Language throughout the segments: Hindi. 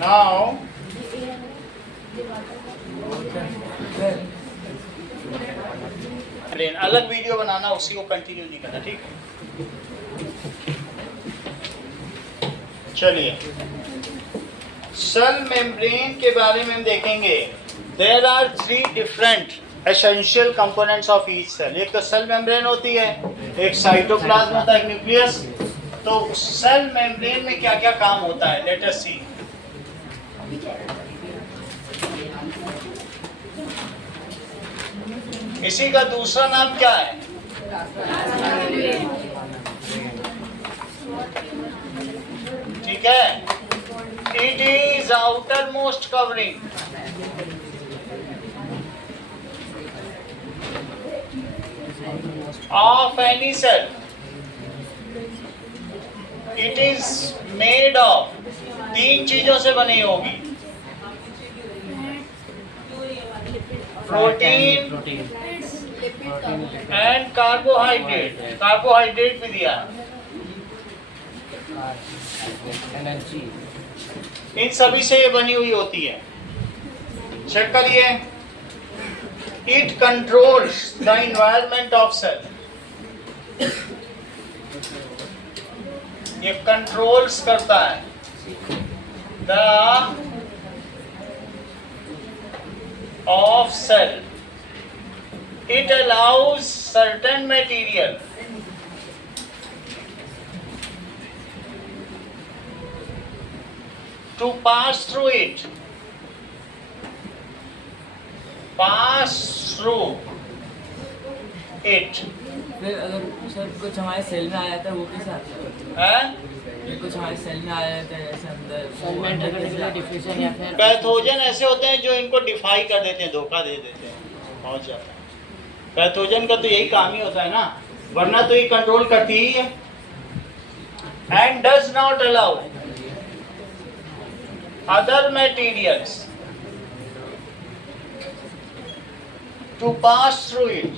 नाउ अलग वीडियो बनाना, उसी को कंटिन्यू नहीं करना, ठीक है? चलिए, सेल मेम्ब्रेन के बारे में हम देखेंगे। There are 3 different essential components of each cell. एक तो सेल मेम्ब्रेन होती है, एक साइटोप्लाज्म होता है, न्यूक्लियस। तो सेल मेम्ब्रेन में क्या क्या काम होता है, लेट अस सी। इसी का दूसरा नाम क्या है? ठीक है, it is outer most covering of any cell. It is made of 3 चीजों से बनी होगी, प्रोटीन एंड कार्बोहाइड्रेट। कार्बोहाइड्रेट भी दिया, एनर्जी। इन सभी से ये बनी हुई होती है। चेक करिए, it controls the environment of cell. ये कंट्रोल्स करता है the of cell. It allows certain material to pass through it. Pass through it. फिर अगर सर कुछ हमारे सेल में आ जाता है वो कैसे आता है? कुछ हमारे सेल में आ जाता है जैसे अंदर डिफ्यूजन या फिर पैथोजन ऐसे होते हैं जो इनको डिफाई कर देते हैं, धोखा दे देते हैं, पहुंच जाता है। पैथोजन का तो यही काम ही होता है ना, वरना तो ये कंट्रोल करती ही है। And does not allow other materials to pass through it.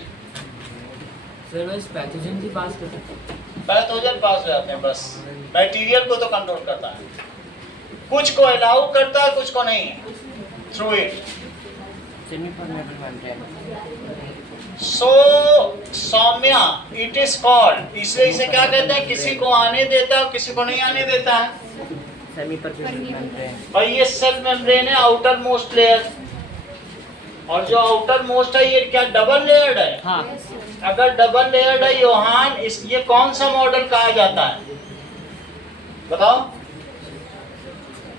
Sir बस पैथोजन ही पास करते हैं। पैथोजन पास हो जाते हैं, बस मटेरियल को तो कंट्रोल करता है, कुछ को अलाउ करता है, कुछ को नहीं, through it. Semi permeable membrane. So Saumya it is called, इसलिए इसे क्या कहते हैं? किसी को आने देता है और किसी को नहीं आने देता है। Semi permeable membrane. और ये सेल मेम्ब्रेन है, आउटर मोस्ट लेयर। और जो आउटर मोस्ट है ये क्या डबल लेयर्ड है? हाँ। अगर डबल लेयर्ड है योहान, इस ये कौन सा मॉडल कहा जाता है? बताओ,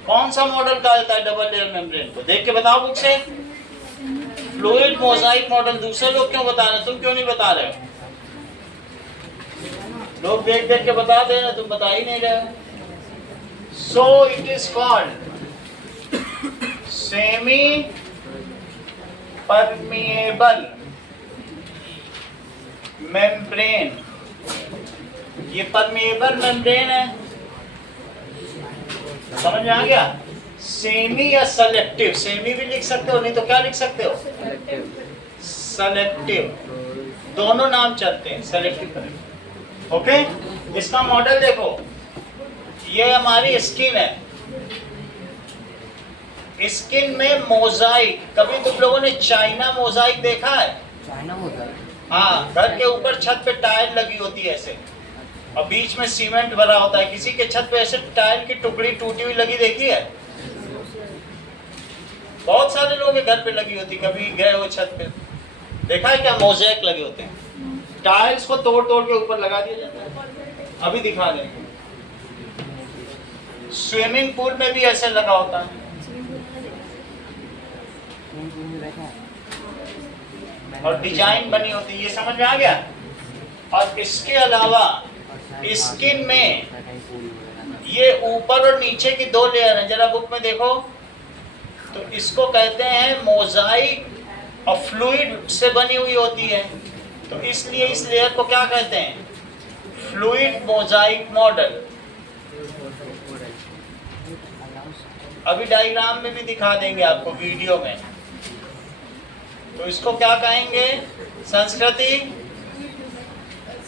कौन सा मॉडल कहा जाता है डबल लेयर मेम्ब्रेन को? देख के बताओ बुक से। Fluid Mosaic model. दूसरे लोग क्यों बता रहे, तुम क्यों नहीं बता रहे हो? लोग देख देख के बता दे रहे, तुम बता ही नहीं रहे। So it is called semi permeable membrane. ये परमिएबल मेम्ब्रेन है, समझ में आ गया? सेमी या सेलेक्टिव, सेमी भी लिख सकते हो, नहीं तो क्या लिख सकते हो? सेलेक्टिव। दोनों नाम चलते हैं, सेलेक्टिव। ओके, इसका मॉडल देखो, ये हमारी स्किन है। स्किन में मोजाइक, कभी तुम लोगों ने चाइना मोजाइक देखा है? China Mosaic? हाँ, घर के ऊपर छत पे टाइल लगी होती है ऐसे, और बीच में सीमेंट भरा होता है। किसी के छत पे ऐसे टाइल की टुकड़ी टूटी हुई लगी देखी है? बहुत सारे लोगों के घर पे लगी होती, कभी गए हो छत पे, देखा है क्या? मोज़ेक लगे होते हैं, टाइल्स को तोड़ तोड़ के ऊपर लगा दिया जाता है। अभी दिखा देंगे। स्विमिंग पूल में भी ऐसे लगा होता है। और डिजाइन बनी होती है, ये समझ में आ गया? और इसके अलावा स्किन में ये ऊपर और नीचे की 2 लेयर है, जरा बुक में देखो। तो इसको कहते हैं मोजाइक, और फ्लूइड से बनी हुई होती है, तो इसलिए इस लेयर को क्या कहते हैं? Fluid Mosaic model. अभी डायग्राम में भी दिखा देंगे आपको, वीडियो में। तो इसको क्या कहेंगे? संस्कृति।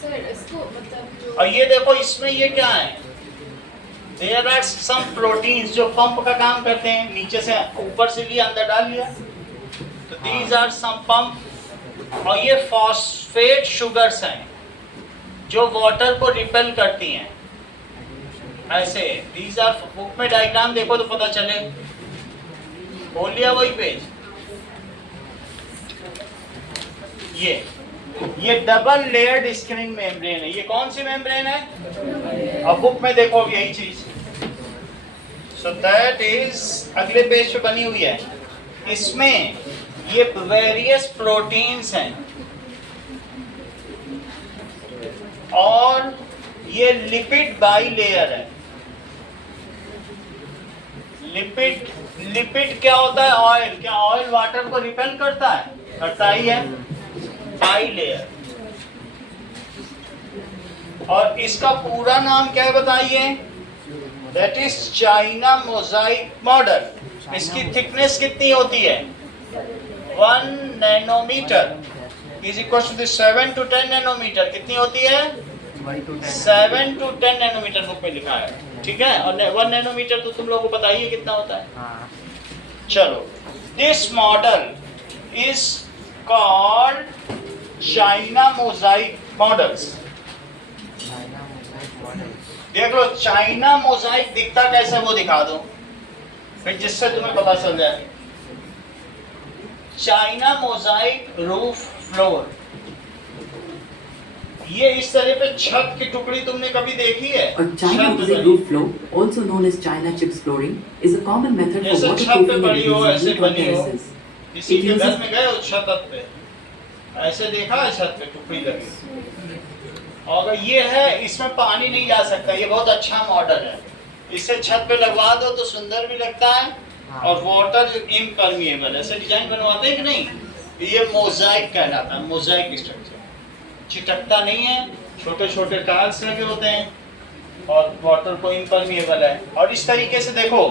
सर इसको मतलब जो और ये देखो, इसमें ये क्या है? देयर आर सम प्रोटीन्स जो पंप का काम करते हैं, नीचे से ऊपर से लिया अंदर डाल लिया, तो दीज आर सम पंप। और ये फॉस्फेट शुगर्स हैं जो वाटर को रिपेल करती हैं। ऐसे दीज आर, बुक में डायग्राम देखो तो पता चले। खोल लिया वही पेज। ये डबल लेयर्ड स्क्रीन मेम्ब्रेन है। ये कौन सी मेम्ब्रेन है? अब बुक में देखो यही चीज। सो दैट इज, अगले पेज पे बनी हुई है। इसमें ये वेरियस प्रोटीन्स हैं और ये लिपिड बाई लेयर है। लिपिड क्या होता है? ऑयल। क्या ऑयल वाटर को रिपेल करता है? करता ही है। Bilayer. और इसका पूरा नाम क्या है बताइए? That is China mosaic model. इसकी थिकनेस कितनी होती है? 1 nanometre is equal to 7 to 10 nanometre. कितनी होती है? 7 to 10 नैनोमीटर बुक में लिखा है, ठीक है। और 1 नैनोमीटर तो तुम लोगों को पता ही है कितना होता है। चलो, this model is called China Mosaic models. देख लो, चाइना मोजाइक दिखता कैसे वो दिखा दो, फिर जिससे तुम्हें पता चल जाए। चाइना मोजाइक रूफ फ्लोर, ये इस तरह पे छत की टुकड़ी तुमने कभी देखी है? A China mosaic roof floor, also known as China chips flooring, is a common method for waterproofing and reusing wood terraces. किसी के घर में गए हो छत पे, ऐसे देखा है छत पे टुकड़ी लगी? और ये है, इसमें पानी नहीं जा सकता। ये बहुत अच्छा मॉडल है। इसे छत पे लगवा दो तो सुंदर भी लगता है और वाटर इम्परमिएबल। ऐसे डिजाइन बनवाते हैं कि नहीं? ये मोजाइक कहलाता है, मोजाइक स्ट्रक्चर। चिटकता नहीं है, छोटे छोटे टाइल्स लगे होते हैं और वाटर को इम्परमिएबल है। और इस तरीके से देखो,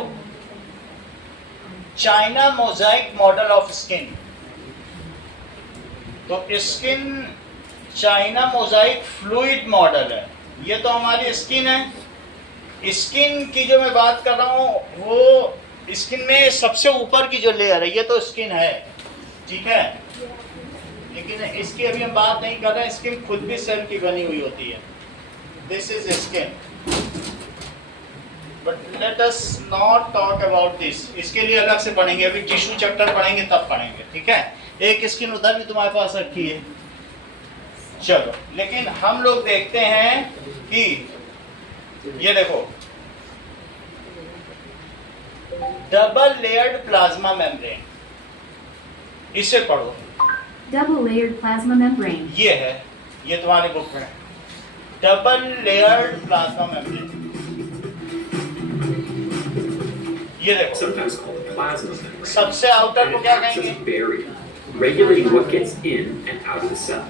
china mosaic model of skin. तो skin china mosaic fluid model है। ये तो हमारी स्किन है। स्किन की जो मैं बात कर रहा हूँ, वो स्किन में सबसे ऊपर की जो लेयर है, ये तो स्किन है, ठीक है। लेकिन इसकी अभी हम बात नहीं कर रहे हैं। स्किन खुद भी सेल की बनी हुई होती है। This is skin, but let us not talk about this. इसके लिए अलग से पढ़ेंगे, अभी टिश्यू चैप्टर पढ़ेंगे तब पढ़ेंगे, ठीक है। एक स्किन उधर भी तुम्हारे पास रखी है। चलो, लेकिन हम लोग देखते हैं कि ये देखो, डबल लेयर्ड प्लाज्मा मेम्ब्रेन, इसे पढ़ो। Double layered plasma membrane. ये है, ये तुम्हारी बुक में डबल लेयर्ड प्लाज्मा मेम्ब्रेन। ये देखो, sometimes called plasma membrane. सबसे आउटर को क्या It acts as a कहेंगे? barrier, regulating what gets in and out of the cell.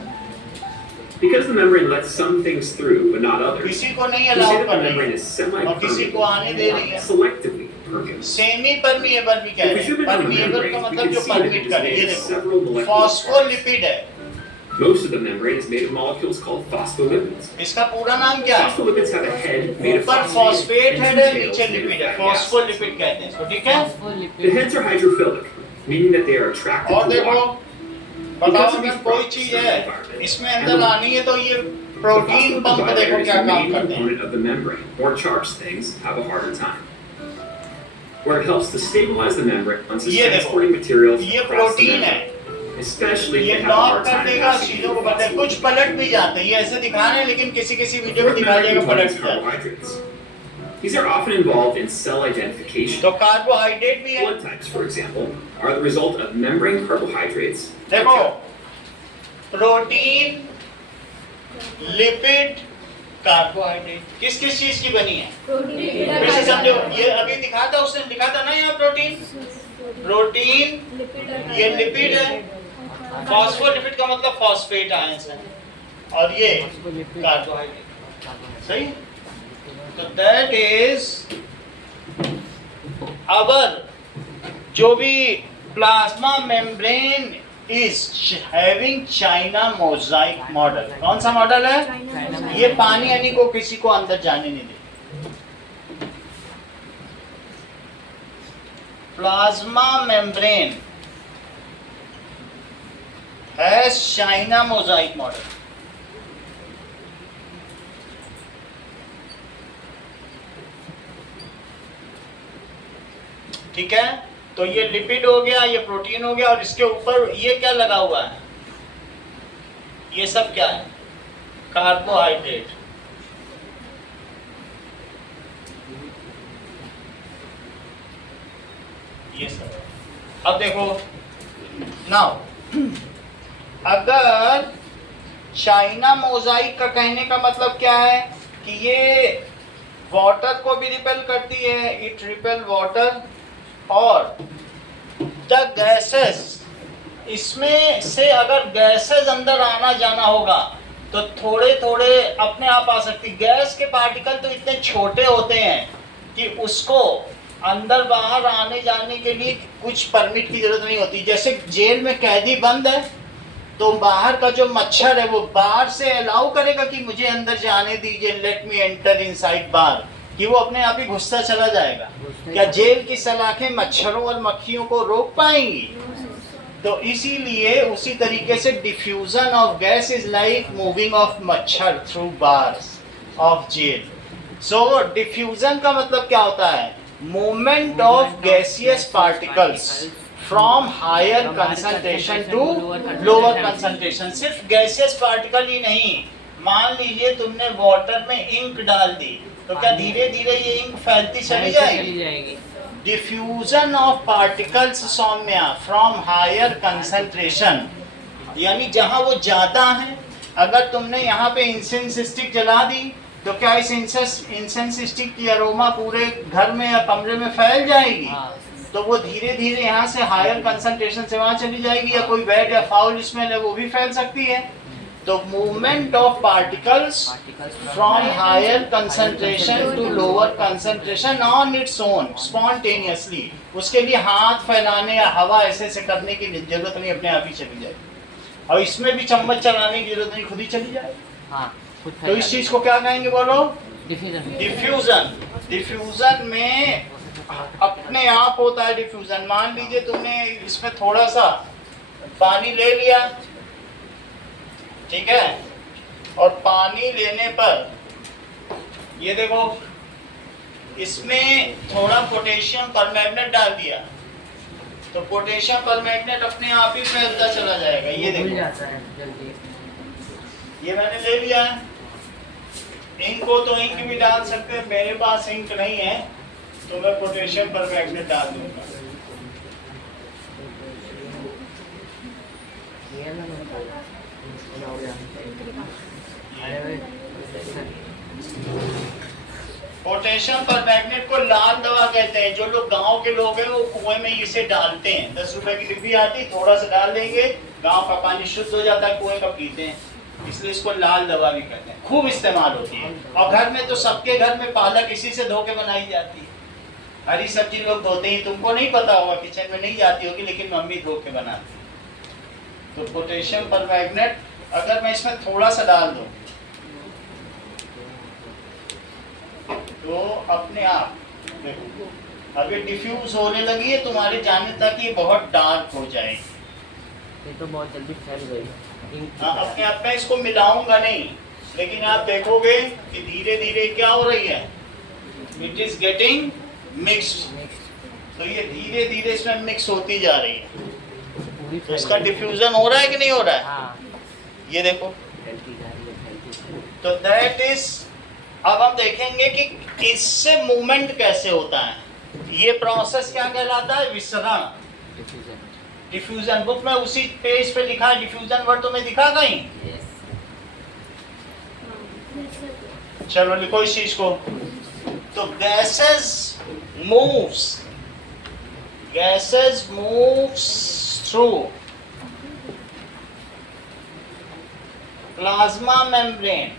Because the membrane lets some things through but not others, किसी को नहीं we say अलाउ that कर the रही membrane है is और किसी को आने दे रही है। selectively permeable. सेमी परमिएबल भी कह If रहे we हैं। zoom in on the permeable membrane, का we मतलब can जो see that it permit is करे। ये made of देखो, several molecular parts. फॉस्फोलिपिड है। Most of the membrane is made of molecules called phospholipids. इसका पूरा नाम क्या है? Phospholipids have a head made of ऊपर phosphate phosphate and head two है, tails नीचे made of लिपिड है। fatty acids. फॉस्फोलिपिड कहते हैं इसको, ठीक है। The heads are hydrophilic, meaning that they are attracted और to देखो, water. बताओ अगर कोई चीज है इसमें अंदर आनी है तो ये प्रोटीन पंप देखो क्या काम करते हैं। Component of the membrane, more charged things have a harder time. Where it helps to stabilize the membrane once it's ये देखो, transporting materials ये across the प्रोटीन है। membrane, especially if ये they have a lock hard कर time देगा passing चीजों को through बदले। कुछ पलट भी जाते हैं, ये ऐसे दिखा रहे हैं लेकिन किसी किसी वीडियो में Third दिखाया membrane जाएगा पलट contains भी जाता है। carbohydrates. These are often involved in cell identification. तो कार्बोहाइड्रेट भी है। Blood types, for example, are the result of membrane carbohydrates. देखो, प्रोटीन, लिपिड, कार्बोहाइड्रेट किस किस चीज की बनी है? फिर से समझो, ये अभी दिखा था, उसने लिखा था ना यहाँ प्रोटीन। प्रोटीन, ये लिपिड है। फॉस्फोलिपिड का मतलब फॉस्फेट आयंस है और ये कार्बोहाइड्रेट, सही। तो दैट इज अवर जो भी plasma membrane is having China mosaic model। कौन सा मॉडल है? ये पानी यानी को किसी को अंदर जाने नहीं दे। Plasma membrane has china mosaic model. ठीक है, तो ये लिपिड हो गया, ये प्रोटीन हो गया, और इसके ऊपर ये क्या लगा हुआ है, ये सब क्या है, कार्बोहाइड्रेट। ये सब अब देखो नाउ, अगर चाइना मोजाइक का कहने का मतलब क्या है कि ये वाटर को भी रिपेल करती है, इट रिपेल वाटर, और द गैसेस, इसमें से अगर गैसेस अंदर आना जाना होगा तो थोड़े थोड़े अपने आप आ सकती। गैस के पार्टिकल तो इतने छोटे होते हैं कि उसको अंदर बाहर आने जाने के लिए कुछ परमिट की जरूरत नहीं होती। जैसे जेल में कैदी बंद है तो बाहर का जो मच्छर है वो बाहर से अलाउ करेगा कि मुझे अंदर जाने दीजिए, लेट मी एंटर इनसाइड बार, कि वो अपने आप ही घुसता चला जाएगा। क्या जेल की सलाखें मच्छरों और मक्खियों को रोक पाएंगी? तो इसीलिए उसी तरीके से diffusion of gas is like moving of मच्छर through bars of jail. So diffusion का मतलब क्या होता है? Movement of gaseous particles from higher concentration to lower concentration. सिर्फ गैसियस पार्टिकल ही नहीं, मान लीजिए तुमने वाटर में इंक डाल दी तो क्या धीरे धीरे ये इंक फैलती चली जाएगी? Diffusion of particles Saumya from higher concentration, यानी जहां वो ज्यादा है, अगर तुमने यहाँ पे इंसेंस स्टिक जला दी तो क्या इस इंसेंस स्टिक की अरोमा पूरे घर में या कमरे में फैल जाएगी? तो वो धीरे धीरे यहाँ से हायर कंसंट्रेशन से वहां चली जाएगी, या कोई बैड या फाउल स्मेल है वो भी फैल सकती है। तो movement of particles from higher concentration to lower concentration on its own spontaneously, उसके लिए हाथ फैलाने या हवा ऐसे से करने की जरूरत नहीं, अपने आप ही चली जाएगी। और इसमें भी चम्मच चलाने की जरूरत नहीं, खुद ही चली जाएगी। तो इस चीज को क्या कहेंगे बोलो? डिफ्यूजन। डिफ्यूजन में अपने आप होता है डिफ्यूजन। मान लीजिए तुमने इसमें थोड़ा सा पानी ले लिया, ठीक है, और पानी लेने पर ये देखो इसमें थोड़ा पोटेशियम परमैंगनेट डाल दिया तो पोटेशियम परमैंगनेट अपने आप ही फैलता चला जाएगा। ये देखो ये मैंने ले लिया है। इंक को तो इंक भी डाल सकते हैं, मेरे पास इंक नहीं है तो मैं पोटेशियम परमैंगनेट डाल दूंगा। पोटेशियम परमैंगनेट को लाल दवा कहते हैं। जो लोग गांव के लोग हैं वो कुएं में इसे डालते हैं। 10 रुपए की डिब्बी आती, थोड़ा सा डाल देंगे, गांव का पानी शुद्ध हो जाता है, कुएं का पीते हैं, इसलिए इसको लाल दवा भी कहते हैं। खूब इस्तेमाल होती है। और घर में तो सबके घर में पालक इसी से धो के बनाई जाती है। हरी सब्जी लोग धोते ही, तुमको नहीं पता होगा, किचन में नहीं जाती होगी, लेकिन मम्मी धो के बनाती है। तो पोटेशियम परमैंगनेट अगर मैं इसमें थोड़ा सा डाल दूं तो अपने आप देखो अब ये डिफ्यूज होने लगी है, तुम्हारे जाने तक ये बहुत डार्क हो जाएगी। ये तो बहुत जल्दी फैल गई। हाँ, अपने आप में इसको मिलाऊंगा नहीं, लेकिन आप देखोगे कि धीरे धीरे क्या हो रही है, इट इज गेटिंग मिक्स्ड। तो ये धीरे धीरे इसमें मिक्स होती जा रही है। तो इसका डिफ्यूजन हो रहा है कि नहीं हो रहा है? हाँ। ये देखो, तो दैट इज, अब हम देखेंगे कि इससे मूवमेंट कैसे होता है। ये प्रोसेस क्या कहलाता है? विसरण, डिफ्यूजन। बुक में उसी पेज पे लिखा है डिफ्यूजन वर्ड, तुम्हें दिखा कहीं? चलो लिखो इस चीज को। तो gases moves through plasma membrane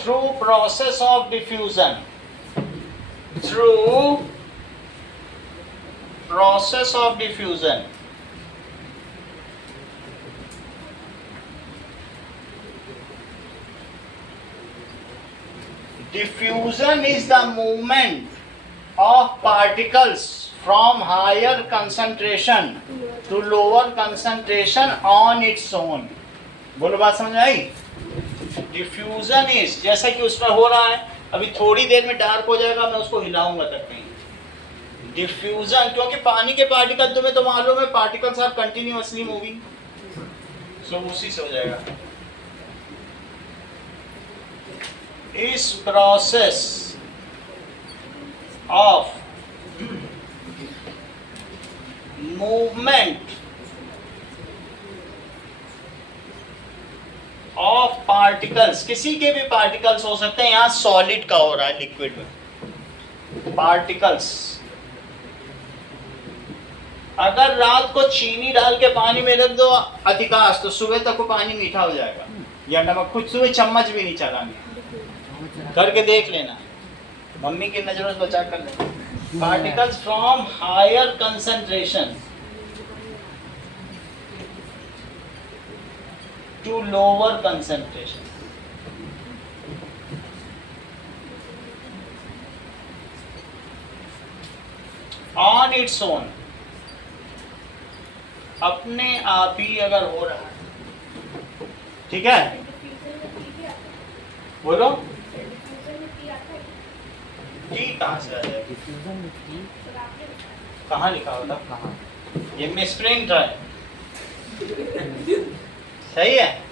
through process of diffusion, Diffusion is the movement of particles from higher concentration to lower concentration on its own. बोलो बात समझ में आई? Diffusion is, जैसा कि उसमें हो रहा है, अभी थोड़ी देर में डार्क हो जाएगा, मैं उसको हिलाऊंगा तक नहीं. Diffusion, क्योंकि पानी के पार्टिकल तुम्हें तो मालूम है, पार्टिकल्स आर कंटिन्यूअसली मूविंग, सो उसी से हो जाएगा. इस process of movement of particles, किसी के भी पार्टिकल्स हो सकते हैं, यहां सॉलिड का हो रहा है, लिक्विड में पार्टिकल्स. अगर रात को चीनी डाल के पानी में रख दो अधिकांश, तो सुबह तक वो पानी मीठा हो जाएगा. या नमक, कुछ सुबह चम्मच भी नहीं चलानी, करके देख लेना, मम्मी की नजरों से बचा कर लेना. Particles from higher concentration to lower concentration. On its own, अपने आप ही अगर हो रहा है, ठीक है, बोलो. टी कहाँ से आ जाएगी? डिफ्यूजन में टी कहाँ लिखा होता? कहाँ? ये मिसप्रिंट है. सही है.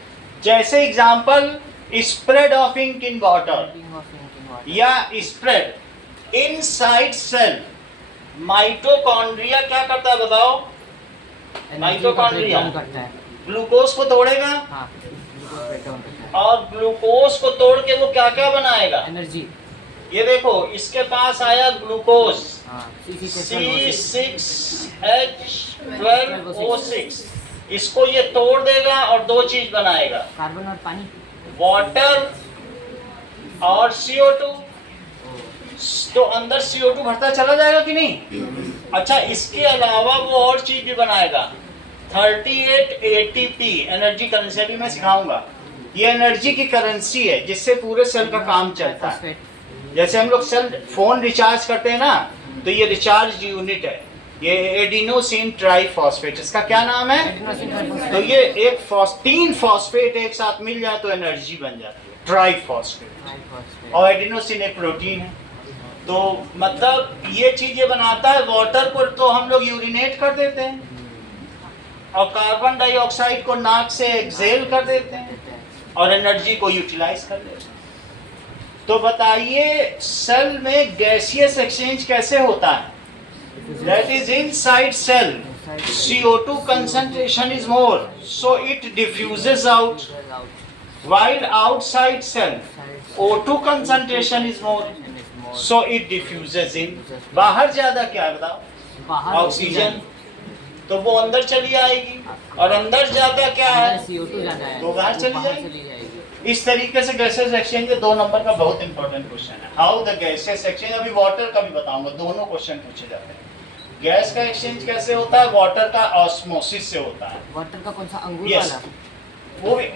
जैसे example, spread of ink in water या स्प्रेड इनसाइड सेल. माइटोकॉन्ड्रिया क्या करता है बताओ? माइटोकॉन्ड्रिया करता है, ग्लूकोज को तोड़ेगा, हाँ, ग्लूकोज ब्रेकडाउन करता है, और ग्लूकोज को तोड़ के वो क्या क्या बनाएगा? एनर्जी. ये देखो, इसके पास आया ग्लूकोज, हाँ, C6H12O6. इसको ये तोड़ देगा और दो चीज बनाएगा, कार्बन और पानी, वाटर और CO2. तो अंदर CO2 भरता चला जाएगा कि नहीं? अच्छा, इसके अलावा वो और चीज भी बनाएगा, 38 ATP, एनर्जी करेंसी. अभी मैं सिखाऊंगा. ये एनर्जी की करेंसी है जिससे पूरे सेल का काम चलता है. जैसे हम लोग सेल फोन रिचार्ज करते हैं ना, तो ये रिचार्ज यूनिट है, ये एडिनोसिन ट्राइफॉस्फेट. इसका क्या नाम है? तो ये एक 3 फॉस्फेट एक साथ मिल जाए तो एनर्जी बन जाती है, ट्राइफॉस्फेट. और एडिनोसिन एक प्रोटीन है. तो मतलब ये चीज ये बनाता है. वाटर को तो हम लोग यूरिनेट कर देते हैं, और कार्बन डाइऑक्साइड को नाक से एक्सेल कर देते हैं, और एनर्जी को यूटिलाइज कर देते हैं. तो बताइए, सेल में गैसियस एक्सचेंज कैसे होता है? That is inside cell, CO2 concentration is more, so it diffuses out, while outside cell O2 concentration is more, so it diffuses in. बाहर ज्यादा क्या बताओ? ऑक्सीजन, तो वो अंदर चली आएगी, और अंदर ज्यादा क्या है? CO2 ज्यादा है, तो बाहर चली जाएगी. इस तरीके से गैसेस एक्सचेंज 2 नंबर का बहुत इंपॉर्टेंट क्वेश्चन है. हाउ द गैसेस एक्सचेंज, अभी वाटर का भी बताऊंगा, दोनों क्वेश्चन पूछे जाते हैं. गैस का एक्सचेंज कैसे होता है? वाटर का ऑस्मोसिस से होता है. वाटर का कौन सा? अंगूर Yes. वाला.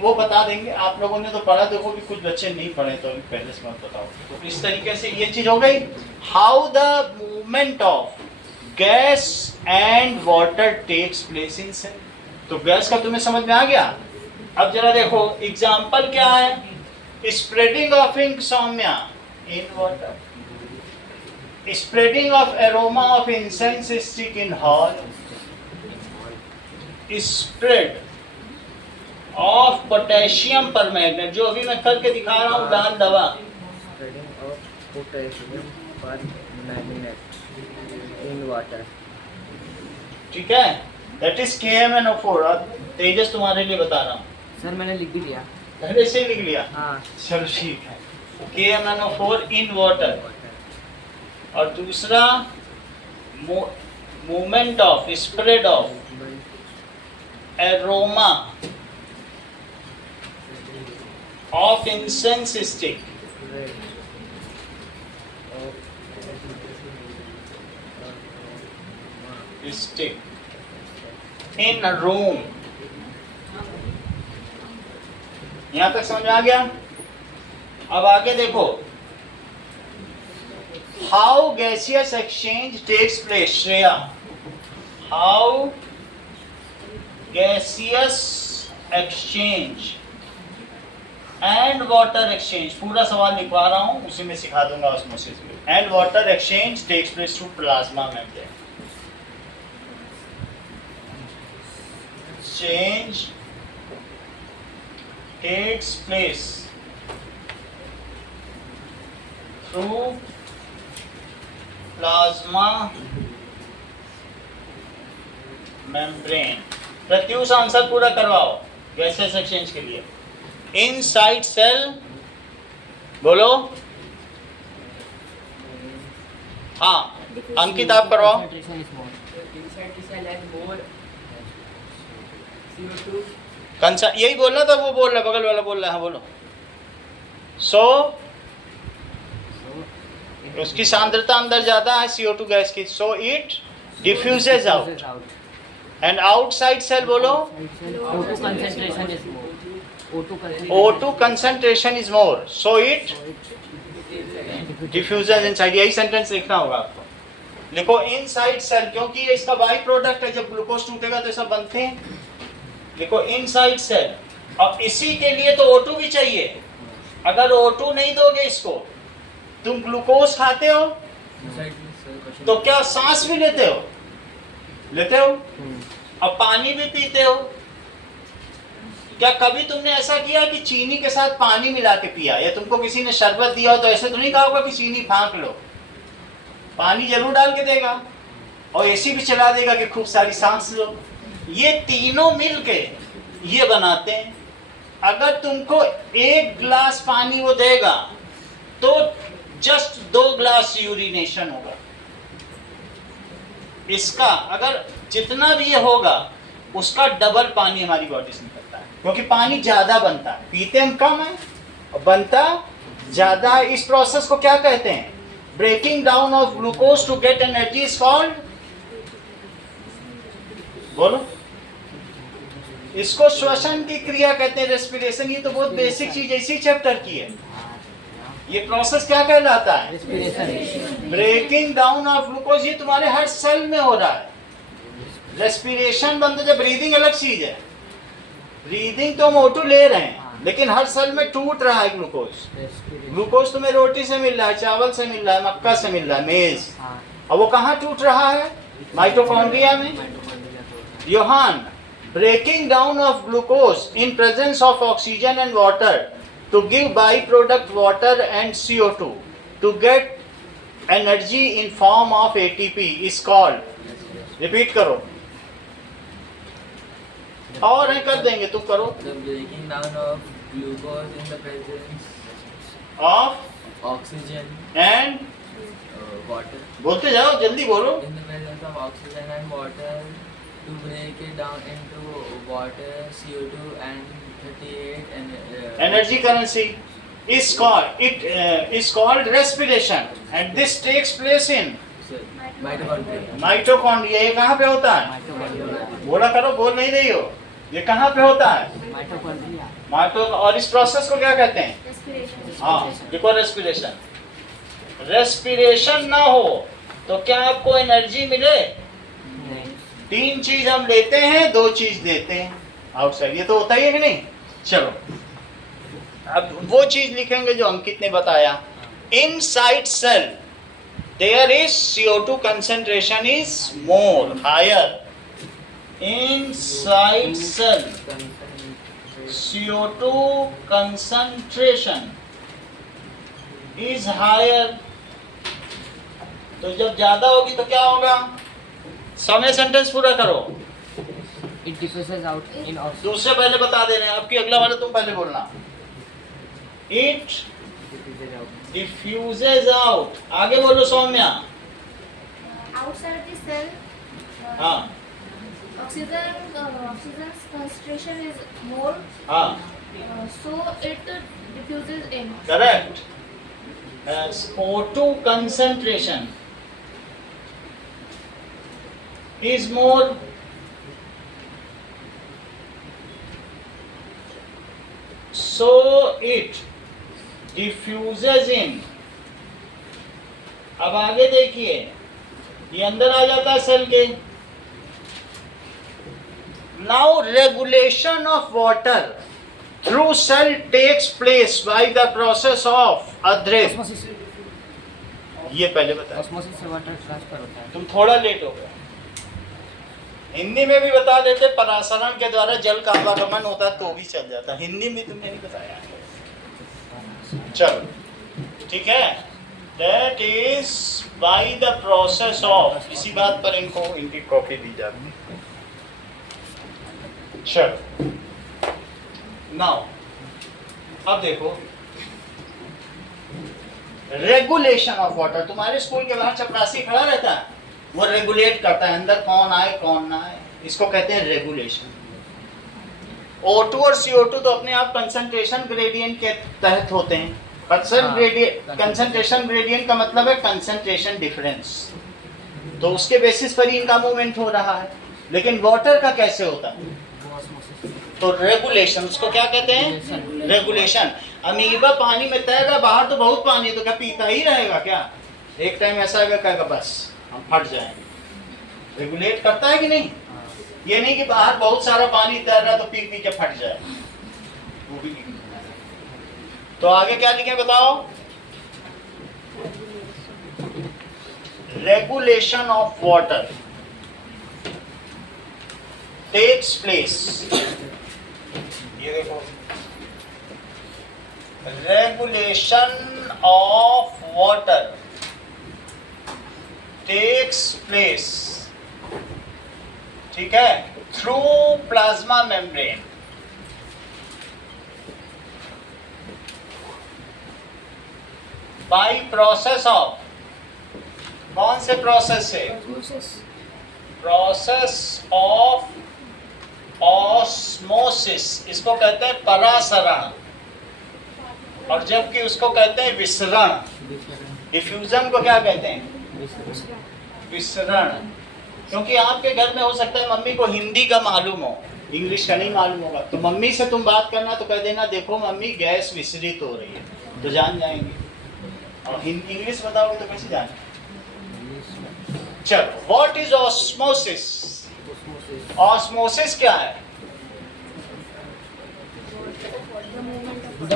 वो बता देंगे. आप लोगों ने तो पढ़ा, देखो भी कुछ बच्चे नहीं पढ़े तो अभी पहले से मत बताओ. तो इस तरीके से ये चीज हो गई. How the movement of gas and water takes place in cell. तो गैस का तुम्हें समझ में आ गया. अब जरा देखो, एग्जाम्पल क्या है? Spreading of ink Soumya in water, spreading of aroma of incense stick in hall, spread of potassium permanganate, जो अभी मैं करके दिखा रहा हूँ, दान दवा. Spreading of potassium permanganate in water. ठीक है, that is KMnO4. अब तेजस तुम्हारे लिए बता रहा हूँ. सर मैंने लिख भी दिया. पहले से ही लिख लिया? हाँ. चलो ठीक है. KMnO4 in water. और दूसरा movement of, spread of aroma of incense stick in room. यहां तक समझ में आ गया? अब आगे देखो, how gaseous exchange takes place, Shreya? How gaseous exchange and water exchange, पूरा सवाल लिखवा रहा हूँ, उसी में सिखा दूंगा osmosis में. And water exchange takes place through plasma membrane. Exchange takes place through plasma membrane. Pratyush answer पूरा करवाओ गैसेस एक्सचेंज के लिए. इनसाइड सेल बोलो. हाँ अंकित आप करवाओ. यही बोलना था, वो बोल रहा, बगल वाला बोल रहा है. हाँ बोलो. उसकी सांद्रता अंदर ज्यादा है CO2 गैस की, so it diffuses out. And outside cell बोलो. O2 concentration is more, so it diffuses inside. यही सेंटेंस लिखना होगा आपको. लिखो इनसाइड सेल, क्योंकि ये इसका बाई प्रोडक्ट है. जब ग्लूकोज टूटेगा तो ये सब बनते हैं. लिखो इनसाइड सेल. अब इसी के लिए तो O2 भी चाहिए. अगर O2 नहीं दोगे इसको, तुम ग्लूकोज खाते हो तो क्या सांस भी लेते हो? लेते हो. अब पानी भी पीते हो. क्या कभी तुमने ऐसा किया कि चीनी के साथ पानी मिला के पिया, या तुमको किसी ने शरबत दिया हो तो ऐसे तो नहीं कहा होगा कि चीनी फाँक लो. पानी जरूर डाल के देगा और एसी भी चला देगा कि खूब सारी सांस लो. ये तीनों मिलके ये बनाते हैं. अगर तुमको 1 गिलास पानी वो देगा तो जस्ट 2 गिलास यूरिनेशन होगा. इसका अगर जितना भी ये होगा उसका डबल पानी हमारी बॉडी से निकलता है, क्योंकि पानी ज्यादा बनता है. पीते हम कम है और बनता ज्यादा है. इस प्रोसेस को क्या कहते हैं? Breaking down of glucose to get energy is called, बोलो. इसको श्वसन की क्रिया कहते हैं, रेस्पिरेशन. ये तो बहुत बेसिक चीज है, इसी चैप्टर की है. ये प्रोसेस क्या कहलाता है? Breaking down of glucose. ये तुम्हारे हर सेल में हो रहा है. रेस्पिरेशन बनता है, ब्रीदिंग अलग चीज है. ब्रीदिंग तो हम O2 ले रहे हैं, लेकिन हर सेल में टूट रहा है ग्लूकोज. ग्लूकोज तुम्हें रोटी से मिल रहा है, चावल से मिल रहा है, मक्का से मिल रहा है, मेज. और वो कहाँ टूट रहा है? माइटोकॉन्ड्रिया में. Yohan, breaking down of glucose in presence of oxygen and water to give byproduct water and CO2 to get energy in form of ATP is called, repeat करो. और है कर देंगे, तुम करो. The breaking down of glucose in the presence of oxygen and water. बोलते जाओ, जल्दी बोलो. In the presence of oxygen and water to break it down into water, CO2 and 38 and Energy currency is called respiration, and this takes place in mitochondria. Mitochondria. ये कहाँ पे होता है? Mitochondria. बोला करो, बोल नहीं रही हो. ये कहाँ पे होता है? Mitochondria. माइटो. और इस प्रोसेस को क्या कहते हैं? Respiration. हाँ, देखो रेस्पिरेशन. रेस्पिरेशन ना हो तो क्या आपको एनर्जी मिले? 3 चीज हम लेते हैं, 2 चीज देते हैं आउटसाइड. ये तो होता ही है कि नहीं? चलो अब वो चीज लिखेंगे जो अंकित ने बताया. Inside cell there is CO2 concentration is more higher. Inside cell CO2 concentration is higher. तो जब ज्यादा होगी तो क्या होगा? समय सेंटेंस पूरा करो. It diffuses out in oxygen. दूसरे पहले बता दे रहे हैं, आपकी अगला वाला तुम पहले बोलना. It diffuses out. आगे बोलो सौम्या. Outside the cell, हाँ oxygen's concentration is more, हाँ so it diffuses in. Correct. O2 concentration is more, so it diffuses in. अब आगे देखिए, ये अंदर आ जाता है सेल के। Now regulation of water through cell takes place by the process of address. Osmosis ये पहले बताया, ऑस्मोसिस से वाटर ट्रांसफर होता है। तुम थोड़ा लेट हो गए। हिंदी में भी बता देते, परासरण के द्वारा जल का आवागमन होता है तो भी चल जाता। हिंदी में तुमने नहीं बताया। चलो ठीक है, that is by the process of, इसी बात पर इनको इनकी कॉपी दी जाती है। चलो नाउ अब देखो, रेगुलेशन ऑफ वाटर। तुम्हारे स्कूल के बाहर चपरासी खड़ा रहता है, वो रेगुलेट करता है अंदर कौन आए कौन ना आए, इसको कहते हैं रेगुलेशन। O2 और CO2 तो अपने आप कंसंट्रेशन ग्रेडियंट के तहत होते हैं। कंसंट्रेशन ग्रेडियंट का मतलब है कंसंट्रेशन डिफरेंस, तो उसके बेसिस पर ही इनका मूवमेंट हो रहा है। लेकिन वाटर का कैसे होता है? तो रेगुलेशन, उसको क्या कहते हैं? रेगुलेशन। अमीबा पानी में तैर रहा, बाहर तो बहुत पानी है, तो क्या पीता ही रहेगा क्या? एक टाइम ऐसा आएगा कहेगा बस हम फट जाएंगे। रेगुलेट करता है कि नहीं? ये नहीं कि बाहर बहुत सारा पानी तैर रहा है तो पी पी के फट जाए, वो भी नहीं। तो आगे क्या लिखे बताओ? Regulation of water takes place, ये देखो, regulation of water takes place, ठीक है, through plasma membrane. By process of, कौन से प्रोसेस से? प्रोसेस ऑफ ऑस्मोसिस, इसको कहते हैं परासरण, और जबकि उसको कहते हैं विसरण। डिफ्यूजन को क्या कहते हैं? विसरण। क्योंकि आपके घर में हो सकता है मम्मी को हिंदी का मालूम हो, इंग्लिश का नहीं मालूम होगा, तो मम्मी से तुम बात करना तो कह देना देखो मम्मी गैस विसरित हो रही है, तो जान जाएंगे। और इंग्लिश बताओगे तो कैसे जाने? चलो, व्हाट इज ऑस्मोसिस? ऑस्मोसिस क्या है?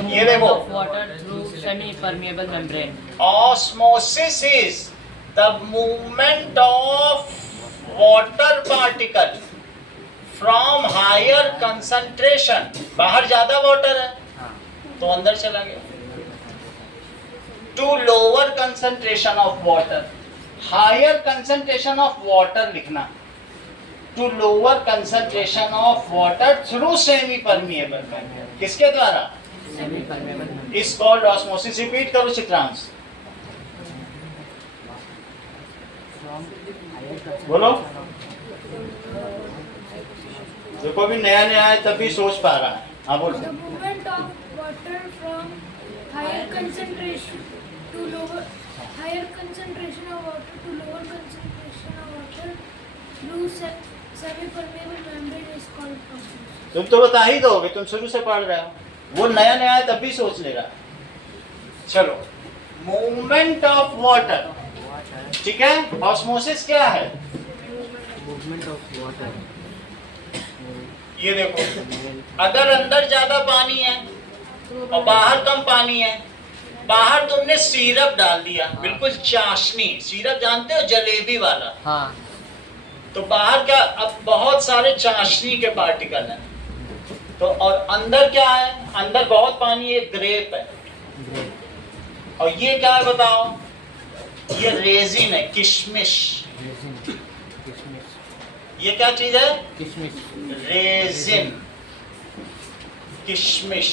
ये देखो, water through semi permeable membrane. Osmosis is the movement of water particle from higher concentration, बाहर ज्यादा वाटर है तो अंदर चला गया, to lower concentration of water. Higher concentration of water लिखना, to lower concentration of water through semi permeable membrane. किसके द्वारा? Semi permeable. Is called osmosis. Repeat करो चित्रांश, बोलो। देखो अभी नया नया है तभी सोच पा रहा है। हाँ बोलो। The movement of water from higher concentration to lower, higher concentration of water to lower concentration of water through semi-permeable membrane is called osmosis. तुम तो बता ही दोगे, तुम शुरू से पढ़ रहे हो, वो नया नया है तभी सोच ले रहा है। चलो, मूवमेंट ऑफ वाटर, ठीक है। ऑस्मोसिस क्या है? Movement of water. ये देखो, अगर अंदर ज्यादा पानी है और बाहर कम पानी है, बाहर तुमने सिरप डाल दिया, बिल्कुल चाशनी, सिरप जानते हो, जलेबी वाला। हाँ। तो बाहर क्या, अब बहुत सारे चाशनी के पार्टिकल हैं, तो और अंदर क्या है? अंदर बहुत पानी है, ग्रेप है। और ये क्या है बताओ? ये रेजिन है, किशमिश। ये क्या चीज है? किशमिश। रेजिन, किशमिश।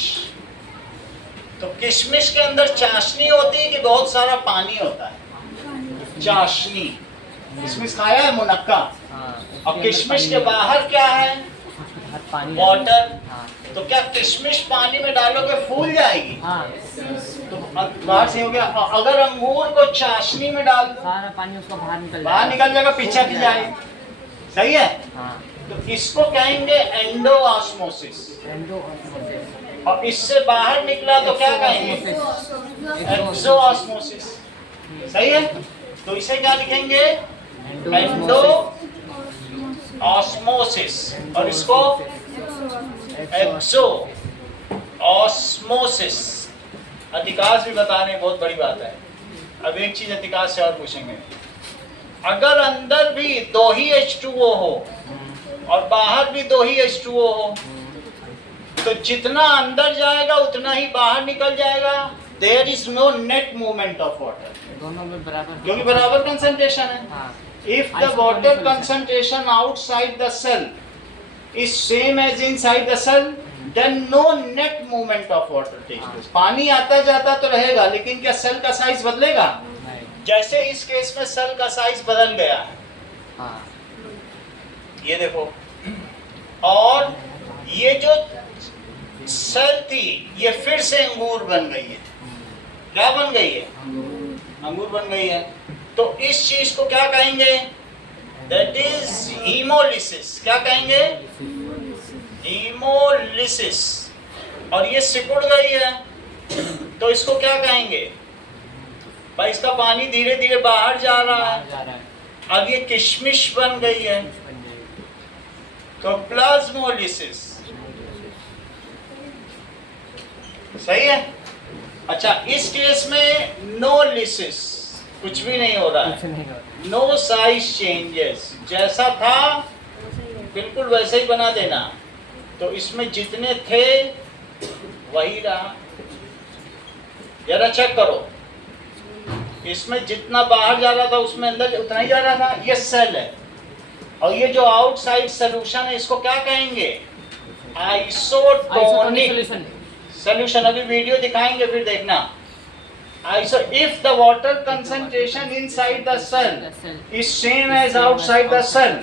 तो किशमिश के अंदर चाशनी होती है कि बहुत सारा पानी होता है? चाशनी। किशमिश खाया है, मुनक्का। और किशमिश के बाहर क्या है? वाटर। तो क्या किशमिश पानी में डालोगे फूल जाएगी? तो बाहर से हो गया। अगर अंगूर को चाशनी में डाल दो, सारा पानी उसका बाहर निकल जाएगा, पिछड़ जाएगा। सही है? तो इसको कहेंगे एंडोऑस्मोसिस। और इससे बाहर निकला तो क्या कहेंगे? एक्सोऑस्मोसिस। सही है? तो इसे क्या लिखेंगे? एंडो ऑस्मोसिस, और इसको एक्सो ऑस्मोसिस। अधिकांश भी बता रहे हैं, बहुत बड़ी बात है। अब एक चीज अधिकांश से और पूछेंगे, अगर अंदर भी 2 ही H2O हो और बाहर भी 2 ही H2O हो, तो जितना अंदर जाएगा उतना ही बाहर निकल जाएगा। There is no net movement of water, दोनों में बराबर, क्योंकि बराबर कंसंट्रेशन है। हाँ। If the water concentration outside the cell is same as inside the cell, then no net movement of water takes place. पानी आता जाता तो रहेगा, लेकिन क्या सेल का साइज बदलेगा? नहीं। जैसे इस केस में सेल का साइज बदल गया है, हाँ। ये देखो, और ये जो सेल थी ये फिर से अंगूर बन गई है। क्या बन गई है? अंगूर बन गई है। तो इस चीज को क्या कहेंगे? That is haemolysis. क्या कहेंगे? हीमोलिसिस। और ये सिकुड़ गई है, तो इसको क्या कहेंगे? भाई इसका पानी धीरे धीरे बाहर जा रहा है, जा रहा है, अब ये किशमिश बन गई है, बन जाएगी। तो प्लाज्मोलिसिस। सही है। अच्छा, इस केस में नो लिसिस, कुछ भी नहीं हो रहा कुछ है, नहीं होता। नो साइज चेंजेस, जैसा था बिल्कुल वैसे ही बना देना। तो इसमें जितने थे वही रहा। जरा चेक करो, इसमें जितना बाहर जा रहा था उसमें अंदर उतना ही जा रहा था। ये सेल है, और ये जो आउटसाइड सोल्यूशन है इसको क्या कहेंगे? Isotonic solution. सोल्यूशन। अभी वीडियो दिखाएंगे, फिर देखना। If the water concentration inside the cell is same as outside the cell,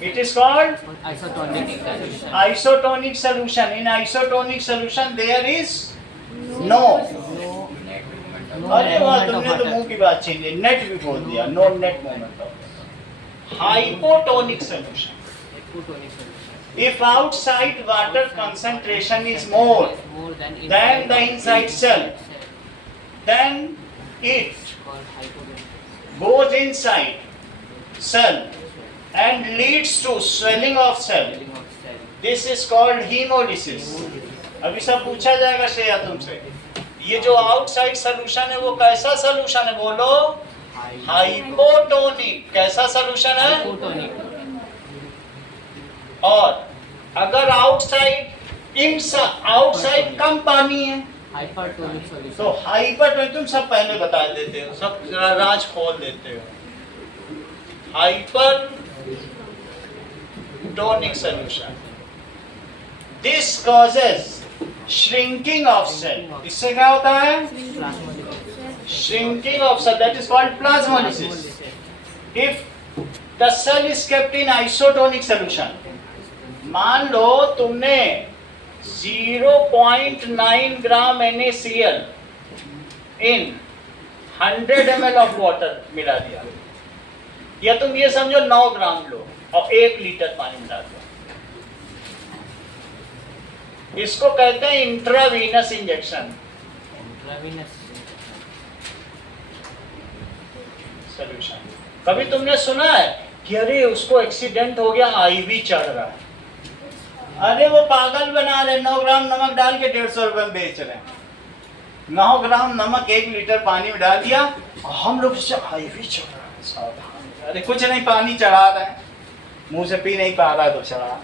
it is called isotonic solution. isotonic solution. In isotonic solution there is no। अरे वाह, तुमने तो मुंह की बात छीन ली, नेट भी बोल दिया। No net moment of hypotonic solution. If outside water concentration is more than the inside cell, then it goes inside cell and leads to swelling of cell. This is called hemolysis. अभी सब पूछा जाएगा श्रेया तुमसे, ये जो आउटसाइड सोल्यूशन है वो कैसा सोल्यूशन है? बोलो। हाइपोटोनिक। कैसा सोल्यूशन है? और अगर आउटसाइड कम पानी है हाइपरटोनिक तो सॉल्यूशन। हाइपरटोनिक। तुम सब पहले बता देते हो, सब राज खोल देते हो। Hypertonic solution, this causes shrinking of cell. इससे क्या होता है? Shrinking of cell, that is called plasmolysis. If the cell is kept in isotonic solution, मान लो तुमने 0.9 gram NaCl in 100 ml of water मिला दिया, या तुम ये समझो 9 ग्राम लो और 1 लीटर पानी मिला दो। इसको कहते हैं इंट्रावीनस इंजेक्शन सॉल्यूशन। कभी तुमने सुना है कि अरे उसको एक्सीडेंट हो गया, आईवी चढ़ रहा है? अरे वो पागल बना रहे, 9 ग्राम नमक डाल के 150 रुपए में बेच रहे हैं। 9 ग्राम नमक 1 लीटर पानी में डाल दिया, और हम लोग आईवी चढ़ रहा है, सावधान। अरे कुछ नहीं, पानी चढ़ा रहे हैं, मुंह से पी नहीं पा रहा तो चढ़ा,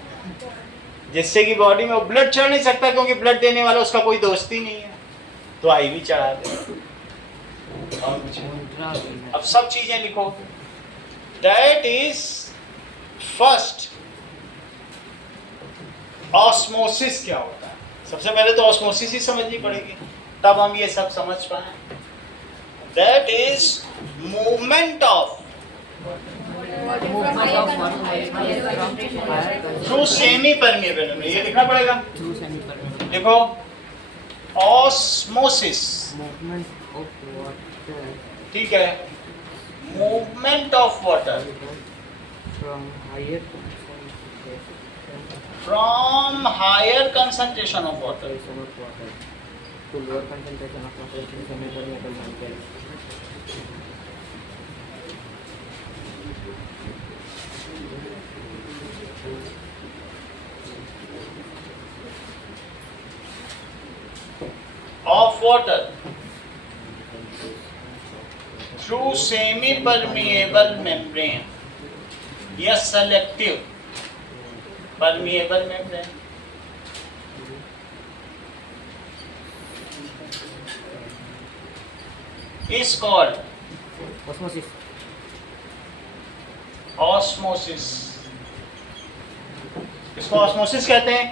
जिससे कि बॉडी में ब्लड चढ़ नहीं सकता, क्योंकि ब्लड देने वाला उसका कोई दोस्त ही नहीं है, तो आईवी चढ़ा दे। और कुछ नहीं। अब सब चीजें लिखो। That is first. ऑस्मोसिस क्या होता है? सबसे पहले तो ऑस्मोसिस ही समझनी पड़ेगी, तब हम ये सब समझ पाए। That is movement of through semi permeable. ये लिखना पड़ेगा, देखो। ऑस्मोसिस, ठीक है, movement of water from higher concentration of water to lower concentration of water in semi-permeable material. water through semi-permeable membrane या selective permeable membrane is called osmosis. इसको osmosis कहते हैं.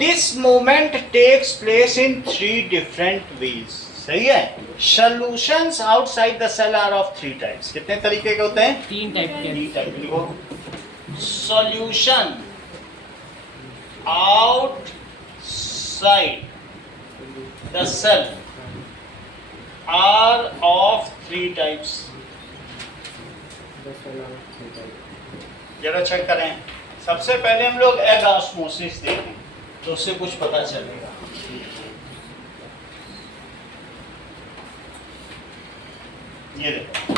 This movement takes place in 3 different ways. सही है. Solutions outside the cell are of 3 types. कितने तरीके के होते हैं? 3 टाइप के. 3 टाइप लिखो. Solution outside the cell are of 3 types. जरा चेक करें. सबसे पहले हम लोग एग ऑस्मोसिस देखें तो उससे कुछ पता चलेगा. ये देखो.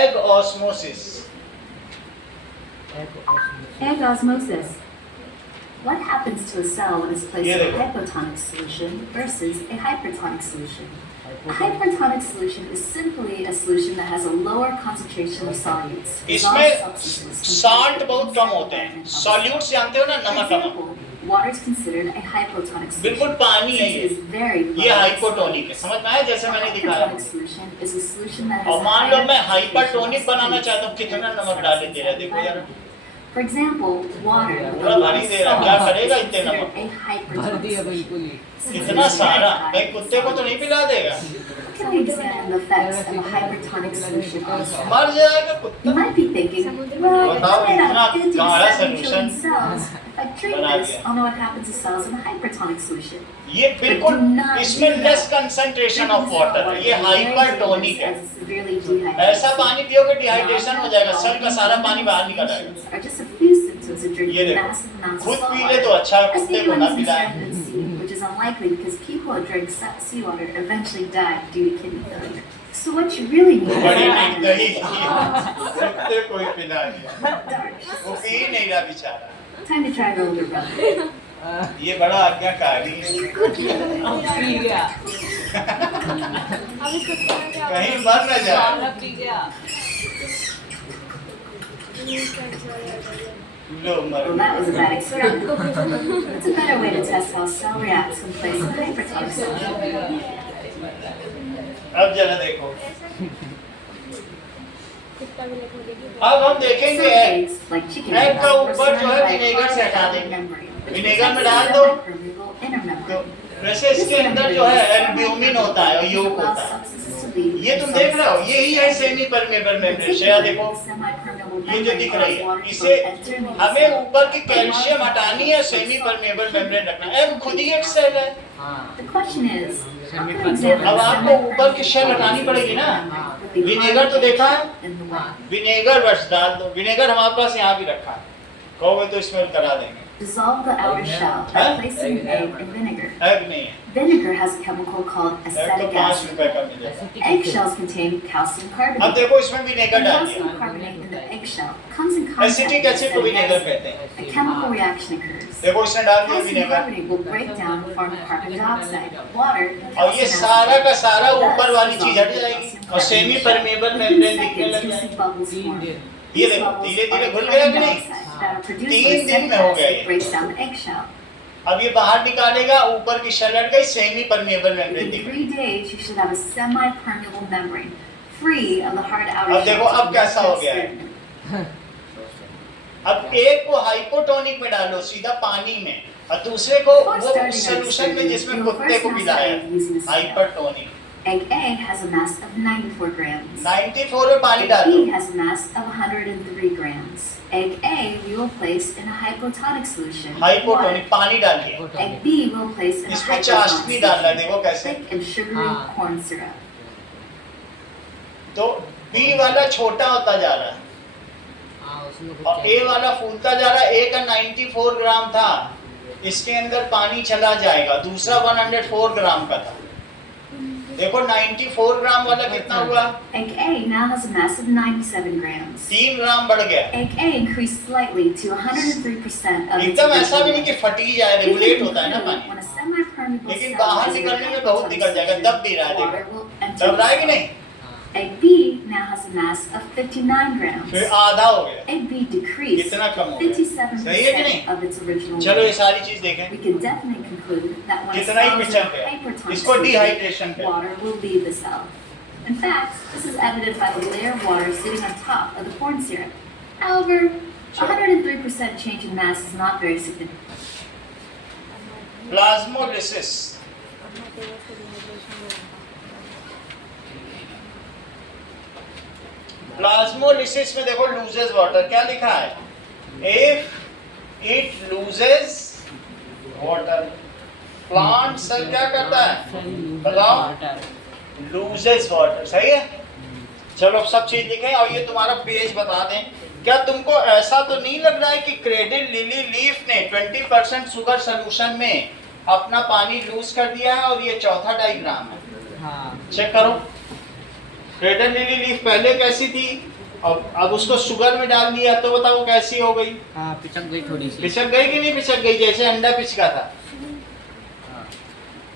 Egg osmosis. Egg osmosis. What happens to a cell when it's placed Yeah, in a they go. hypotonic solution versus a hypertonic solution? A hypertonic solution is simply a solution that has a lower concentration of solutes. इसमें dissolved substances salt compared to बहुत कम होते हैं. insoluble सॉल्यूट्स जानते हो ना, For नमक नमक. example, water is considered a hypotonic solution. बिल्कुल पानी है since ये. it is very ये low. हाइपोटोनिक है. समझ में आया जैसे मैंने दिखाया. Hypertonic solution is a solution that has और a मान लो higher मैं concentration hypertonic of banana solutes चाहता हूँ. कितना compared to नमक डाल दे रहा है, देखो substances यार. For example, water with पूरा a भर ही low दे रहा है. क्या salt करेगा is इतने नमक? considered a भर hypertonic दिया solution. बिल्कुल ही. Since it इतना is सारा very भाई high कुत्ते को तो नहीं पिला देगा. Can we examine the effects of a hypertonic solution on cells? मर जाएगा कुत्ता. You might be thinking, well, बताओ, I made इतना out 50 to गाढ़ा 70 trillion solution cells. If I drink बना this, दिया. I'll know what happens to cells in a hypertonic solution. ये बिल्कुल But do not इसमें do less that. Concentration of Drinking water salt है. ये water is very हाइपरटोनिक है. dangerous as severely dehydrated. ऐसा पानी पियोगे डिहाइड्रेशन हो जाएगा. सेल का सारा पानी बाहर निकल आएगा. Are just a few symptoms of ये drinking देखो. massive amounts खुद of salt पी ले तो water. अच्छा है, As कुत्ते को anyone ना is पिलाएं. vitamin C, which is unlikely because people who drink seawater eventually die due to kidney failure. So what you really need बड़ी is नहीं दही कुत्ते को ही पिला दिया. dark. वो पी ही नहीं रहा बेचारा. Time to try an older brother. ये बड़ा आज्ञाकारी है. पी गया. अब इसको करना क्या होगा? कहीं मर न जाए. सारा पी गया. लो मर. Well, that was a bad experiment. It's a better way to test how a cell reacts when placed in a hypertonic solution. अब जरा देखो. कुत्ता भी देखो देखिए. अब हम Some देखेंगे egg. eggs, like chicken egg eggs, का are ऊपर जो है surrounded by विनेगर से a हटा hard देंगे. membrane, which विनेगर में protects डाल the दो. semi-permeable inner तो membrane. वैसे इसके अंदर जो है एल्ब्यूमिन होता है और योग होता है. ये तुम देख रहे हो, यही है सेमी परमेबल मेम्ब्रेन. शेया देखो, ये जो दिख रही है, इसे हमें ऊपर की कैल्शियम हटानी है, सेमी परमेबल मेम्ब्रेन रखना है. एग खुद ही एक सेल है. The question is, how can we अब examine आपको ऊपर की शेल हटानी पड़ेगी ना. विनेगर तो देखा है, in the way? विनेगर बस डाल दो. विनेगर हमारे पास यहाँ भी रखा है. कहोगे तो स्मेल करा देंगे. Dissolve the outer shell by placing an egg in vinegar. Egg नहीं है. Vinegar has a chemical called egg तो acetic 5 acid. रुपए का मिलेगा. Eggshells contain calcium अब carbonate. देखो इसमें विनेगर The डाल दिया. calcium carbonate in the eggshell comes in contact acetic with acid को acetic विनेगर acid. कहते हैं. A chemical reaction occurs. देखो इसने डाल दिया Calcium vinegar. carbonate will break down and form carbon dioxide, water, and और ये calcium सारा acid. का सारा Thus, ऊपर वाली चीज हट dissolve जाएगी calcium और semi carbonate. Permeable Within membrane दिखने seconds, लग you'll see जाएगी. bubbles form. ये These देखो bubbles धीरे धीरे are घुल गया कि carbon नहीं. dioxide that are produced 3 when दिन में acetic हो गया acid ये. breaks down the eggshell. अब ये बाहर निकालेगा, ऊपर की शेल हट गई, सेमी परमेबल मेम्ब्रेन In दिख 3 days, you should have a semi-permeable membrane, free of the hard outer अब देखो, shell अब कैसा हो गया है. experiment. अब एक को हाइपोटोनिक में डालो सीधा पानी में, और दूसरे को Before वो starting our सोल्यूशन में experiment, जिसमें you'll कुत्ते को first पिलाया master egg using a scale. Hypertonic. Egg A has a mass of 94 grams. 94 में पानी Egg डाल B दो. has a mass of 103 grams. Egg A we will place in a hypotonic solution. Hypotonic पानी डालिए. water. Egg B will place in a इसमें hypotonic चाशनी डालना है, solution. देखो कैसे. Thick and sugary हाँ. corn syrup. तो B वाला छोटा होता जा रहा है हाँ, उसमें कुछ और A वाला फूलता जा रहा है. A का 94 ग्राम था, इसके अंदर पानी चला जाएगा. दूसरा 104 ग्राम का था. देखो 94 ग्राम वाला कितना हुआ? Egg A now has a mass of 97 grams. 3 ग्राम बढ़ गया। Egg A increased slightly to 103% of its एकदम ऐसा भी नहीं original कि weight. फटी जाए, रेगुलेट होता है ना When पानी। a semi-permeable लेकिन cell बाहर is निकलने में in बहुत निकल जाएगा, दब भी रहा है water देखो। will enter दब रहा है कि the नहीं? cell. Egg B now has a mass of 59 grams. फिर आधा हो गया। Egg B decreased कितना कम हो गया? सही है कि नहीं? 57% of its original चलो ये weight. सारी चीज देखें। We can definitely conclude that when a कितना ही cell is in पिछड़ a गया। hypertonic इसको solution, dehydration कहते हैं। water will leave the cell. In fact, this is evident by the layer of water sitting on top of the corn syrup. However, 103% change in mass is not very significant. Plasmolysis. Plasmolysis में देखो लूजेस वाटर, क्या लिखा है? If it loses water, plant cell क्या करता है? बताओ। लूजेस वाटर, सही है। चलो अब सब चीज लिखें और ये तुम्हारा पेज बता दें। क्या तुमको ऐसा तो नहीं लग रहा है कि क्रेडिट लिली लीफ ने 20% शुगर सोल्यूशन में अपना पानी लूज कर दिया है और ये चौथा डायग्राम है? हाँ। चेक करो। क्रेडिट लिली लीफ पहले कैसी थी, अब उसको शुगर में डाल दिया तो बताओ कैसी हो गई? हाँ, पिचक गई थोड़ी सी। पिचक गई कि नहीं पिचक गई? जैसे अंडा पिचका था।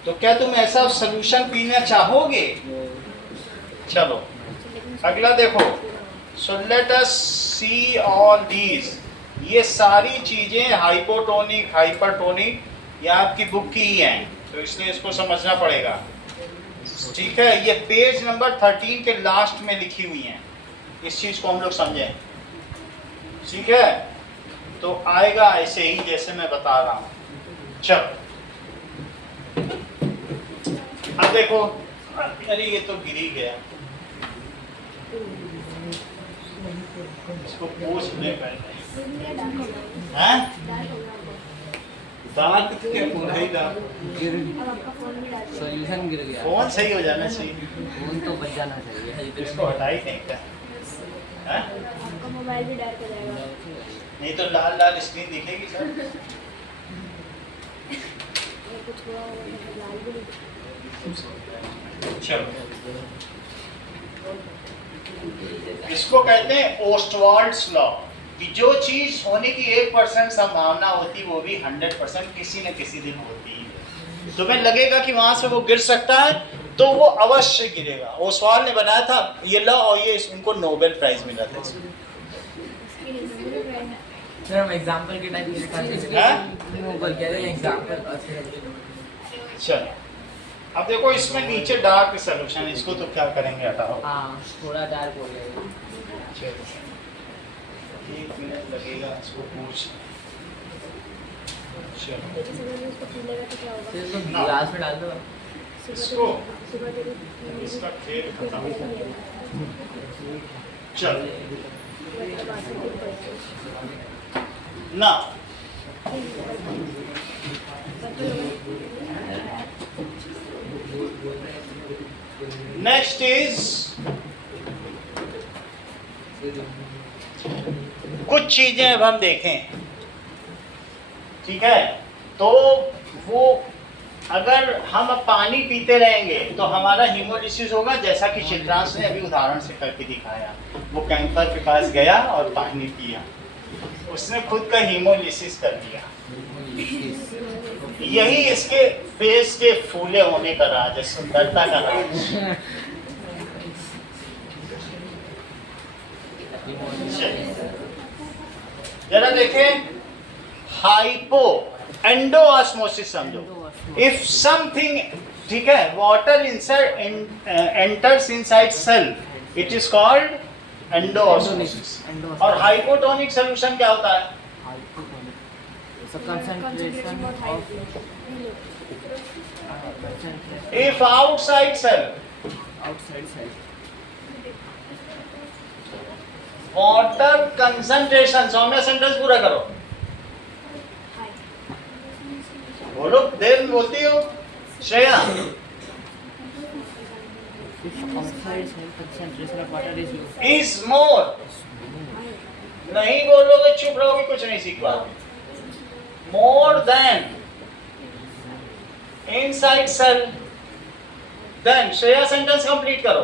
तो क्या तुम ऐसा सोल्यूशन पीना चाहोगे? चलो अगला देखो। So let us see all these. ये सारी चीजें हाइपोटोनिक हाइपरटोनिक ये आपकी बुक की ही हैं, तो इसलिए इसको समझना पड़ेगा। ठीक है, ये पेज नंबर 13 के लास्ट में लिखी हुई हैं। इस चीज को हम लोग समझें, ठीक है? तो आएगा ऐसे ही जैसे मैं बता रहा हूं। चलो अब देखो। अरे ये तो गिर ही गया, इसको पूछ ले पहले। हैं? दांत के पूरा ही दांत। सॉल्यूशन गिर गया। फोन सही हो जाना चाहिए। फोन तो बच जाना चाहिए। इसको हटा ही नहीं था। हैं? आपका मोबाइल भी डार्क हो जाएगा। नहीं तो लाल लाल स्क्रीन दिखेगी सर। ये कुछ हुआ होगा तो लाल भी दिख- चलो इसको कहते हैं ओस्टवाल्ड्स लॉ कि जो चीज होने की 1% संभावना होती वो भी 100% किसी न किसी दिन होती है। तुम्हें लगेगा कि वहां से वो गिर सकता है तो वो अवश्य गिरेगा। ओस्वाल्ड ने बनाया था ये लॉ और ये उनको नोबेल प्राइज मिला था। सर हम एग्जांपल के टाइप हैं? नोबल कह रहे हैं एग्जांपल। चलो अब देखो इसमें नीचे डार्क सोल्यूशन है, इसको तो क्या करेंगे, हटाओ। हाँ, थोड़ा डार्क हो गया। चलो 1 मिनट लगेगा इसको पूछ। चलो देखिए सुबह में इसको पी लेगा तो क्या होगा? फिर इसको गिलास में डाल दो। इसको सुबह के इसका खेल खत्म। चलो ना नेक्स्ट इज कुछ चीजें अब हम देखें, ठीक है? तो वो अगर हम अब पानी पीते रहेंगे तो हमारा हीमोलिसिस होगा, जैसा कि चित्रांश ने अभी उदाहरण से करके दिखाया। वो कैंपर के पास गया और पानी पिया, उसने खुद का हीमोलिसिस कर दिया। यही इसके फेस के फूले होने का राज है, सुंदरता का राज। जरा देखें, हाइपो एंडोऑस्मोसिस समझो। इफ समथिंग, ठीक है, water inside enters inside cell, it is called endoosmosis. और हाइपोटोनिक सॉल्यूशन क्या होता है? Concentration of if outside cell outside cell water concentration. Soumya sentence पूरा करो, बोलो, देर में बोलती हो Shreya. Outside cell concentration of water is low. Is more, नहीं बोलोगे चुप रहोगे, कुछ नहीं सीख पाओगे। More than inside cell then Shreya sentence complete करो.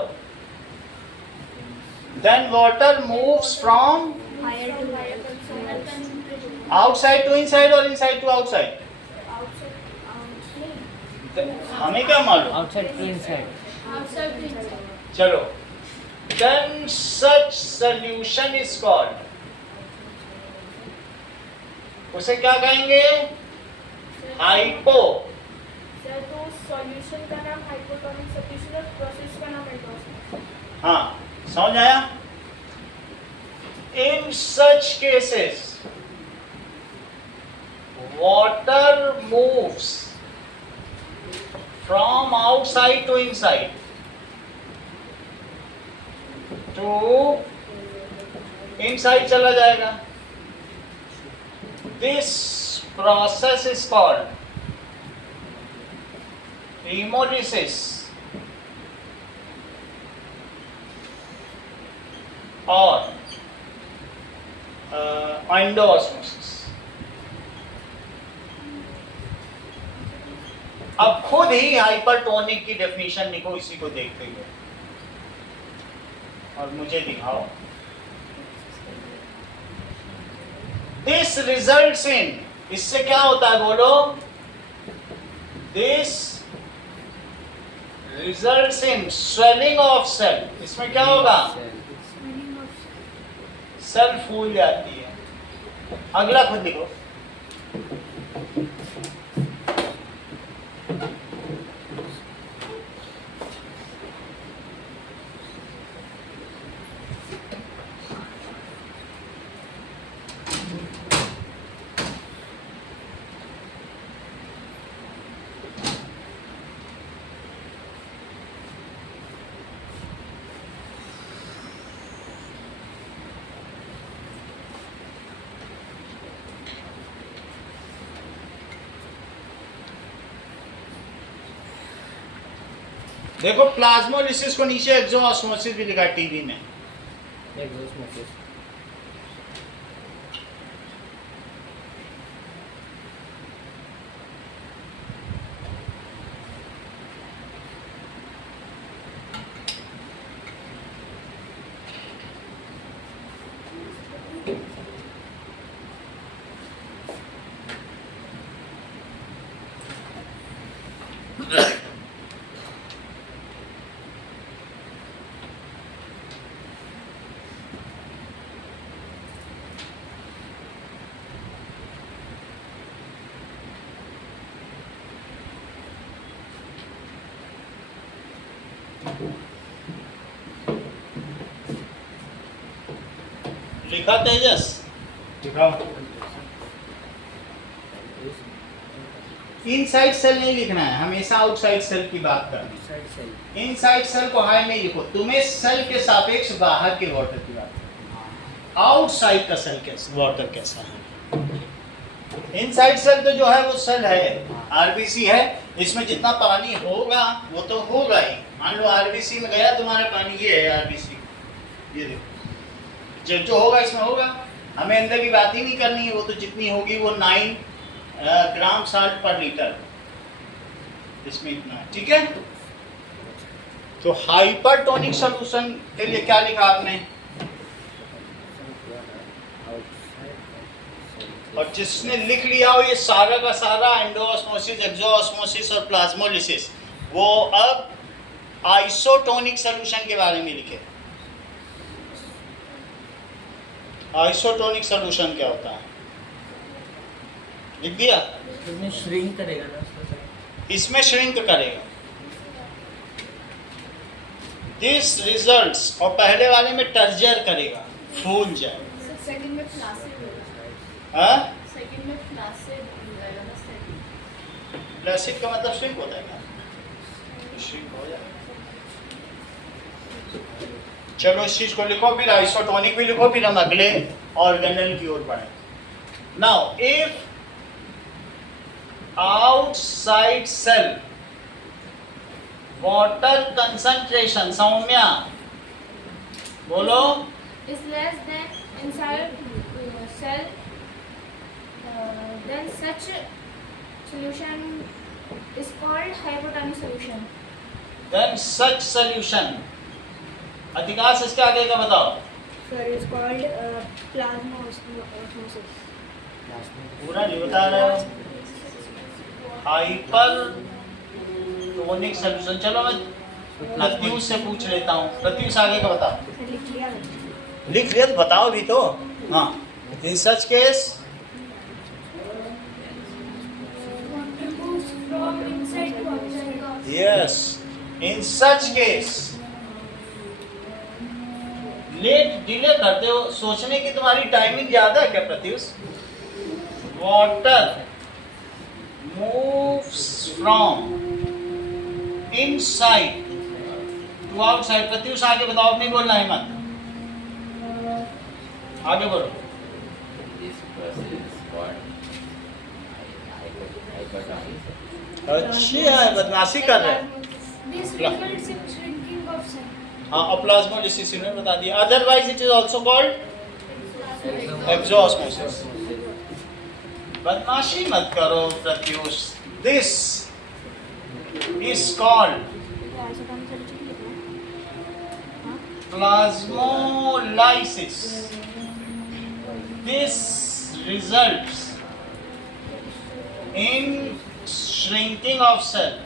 Then water moves from higher to higher concentration. Outside to inside और इनसाइड टू आउटसाइड. हमें क्या मालूम. Outside to inside. Outside to inside. चलो. Then such solution is called. उसे क्या कहेंगे? हाइपो. सर तो सॉल्यूशन का नाम हाइपोटोनिक सॉल्यूशन और प्रोसेस का नाम एंडोसम. हाँ, समझ आया? In such cases, water moves from outside to inside to inside चला जाएगा. This process is called hemolysis or endosmosis. अब खुद ही हाइपरटोनिक की डेफिनेशन लिखो इसी को देखते हुए और मुझे दिखाओ. दिस रिजल्ट्स इन, इससे क्या होता है बोलो. This results in swelling of cell. इसमें क्या होगा. सेल फूल जाती है. अगला खुद लिखो. देखो प्लाज्मोलिसिस को नीचे एक्सोऑस्मोसिस भी लिखा है टीवी में. एक्सोऑस्मोसिस. लिखा तेजस. इनसाइड सेल नहीं लिखना है, हमेशा आउटसाइड सेल की बात करनी है. इनसाइड सेल को हाई नहीं लिखो. तुम्हें सेल के सापेक्ष बाहर के वाटर की बात करनी. आउटसाइड का सेल कैसा वाटर कैसा है. इनसाइड सेल तो जो है वो सेल है, आरबीसी है. इसमें जितना पानी होगा वो तो होगा ही. मान लो आरबीसी में गया तुम्हारा पानी, ये है आरबीसी, ये देखो जो होगा इसमें होगा. हमें अंदर की बात ही नहीं करनी है. वो तो जितनी होगी वो 9 ग्राम साल्ट पर लीटर, इसमें इतना है. ठीक है. तो हाइपरटोनिक सॉल्यूशन के लिए क्या लिखा आपने. और जिसने लिख लिया हो ये सारा का सारा एंडोऑस्मोसिस, एक्सोऑस्मोसिस और प्लाज्मोलिसिस, वो अब आइसोटोनिक सॉल्यूशन के बारे में लिखे. आइसोटोनिक सॉल्यूशन क्या होता है लिख दिया. इसमें श्रिंक करेगा ना उसको. इसमें श्रिंक करेगा. दिस रिजल्ट्स, और पहले वाले में टर्जर करेगा, फूल जाए. सेकंड में फ्लासिड होगा. हाँ, सेकंड में फ्लासिड हो जाएगा ना. सेकंड फ्लैसिड का मतलब श्रिंक होता है क्या. श्रिंक हो जाएगा. चलो इस चीज को लिखो, फिर आइसोटोनिक भी लिखो, फिर हम अगले ऑर्गेनल की ओर बढ़े. Now if outside cell water concentration, Soumya बोलो. is less than inside cell, then such solution is called hypotonic solution. Then such solution, अधिकांश इसके आगे का बताओ। Sir, is called plasma osmosis. पूरा नहीं बता रहे हो। Hyper tonic solution. चलो मैं प्रत्युष से पूछ लेता हूँ, प्रत्युष आगे का बताओ। Sir, लिख लिया। लिख लिया तो बताओ भी तो। हाँ, in such case Water moves from inside to outside. Yes, in such case late delay करते हो, सोचने की तुम्हारी टाइमिंग ज्यादा है क्या Pratyush? Water moves from inside to outside. Pratyush आगे बताओ, अपनी बोलना है मत, आगे बोलो। अच्छी है, बदमाशी कर रहे हैं। This results in shrinking of cell. हाँ, और प्लाज्मोलिसिस ने बता दिया। Otherwise it is also called exosmosis. बदमाशी मत करो Pratyush. This is called plasmolysis. This results in shrinking of cell,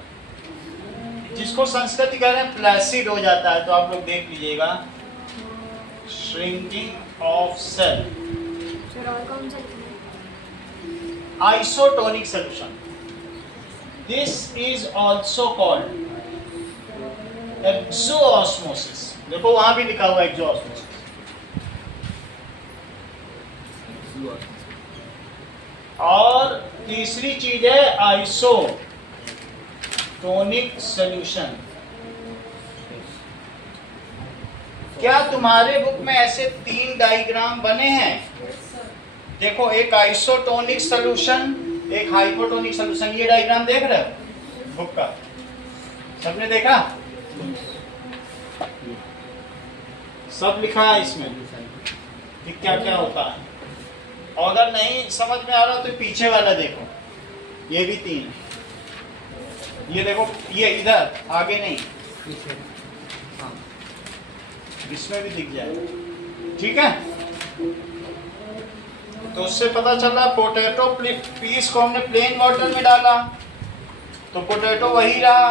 जिसको संस्कृत कह रहे हैं प्लासिड हो जाता है, तो आप लोग देख लीजिएगा, श्रिंकिंग ऑफ सेल। Sir, और कौन सा लिखना है? Isotonic solution, this is also called exosmosis. देखो वहां भी लिखा हुआ है एक्सोऑस्मोसिस। और तीसरी चीज है आइसोटोनिक सॉल्यूशन। क्या तुम्हारे बुक में ऐसे 3 डायग्राम बने हैं? देखो, एक आइसोटोनिक सॉल्यूशन, एक हाइपोटोनिक सॉल्यूशन। ये डायग्राम देख रहे हो बुक का? सबने देखा? सब लिखा है इसमें कि क्या क्या होता है। और अगर नहीं समझ में आ रहा तो पीछे वाला देखो, ये भी 3 है। ये देखो, ये इधर आगे नहीं, इसमें भी दिख जाएगा। ठीक है, तो उससे पता चला पोटैटो पीस को हमने प्लेन वाटर में डाला तो पोटैटो वही रहा,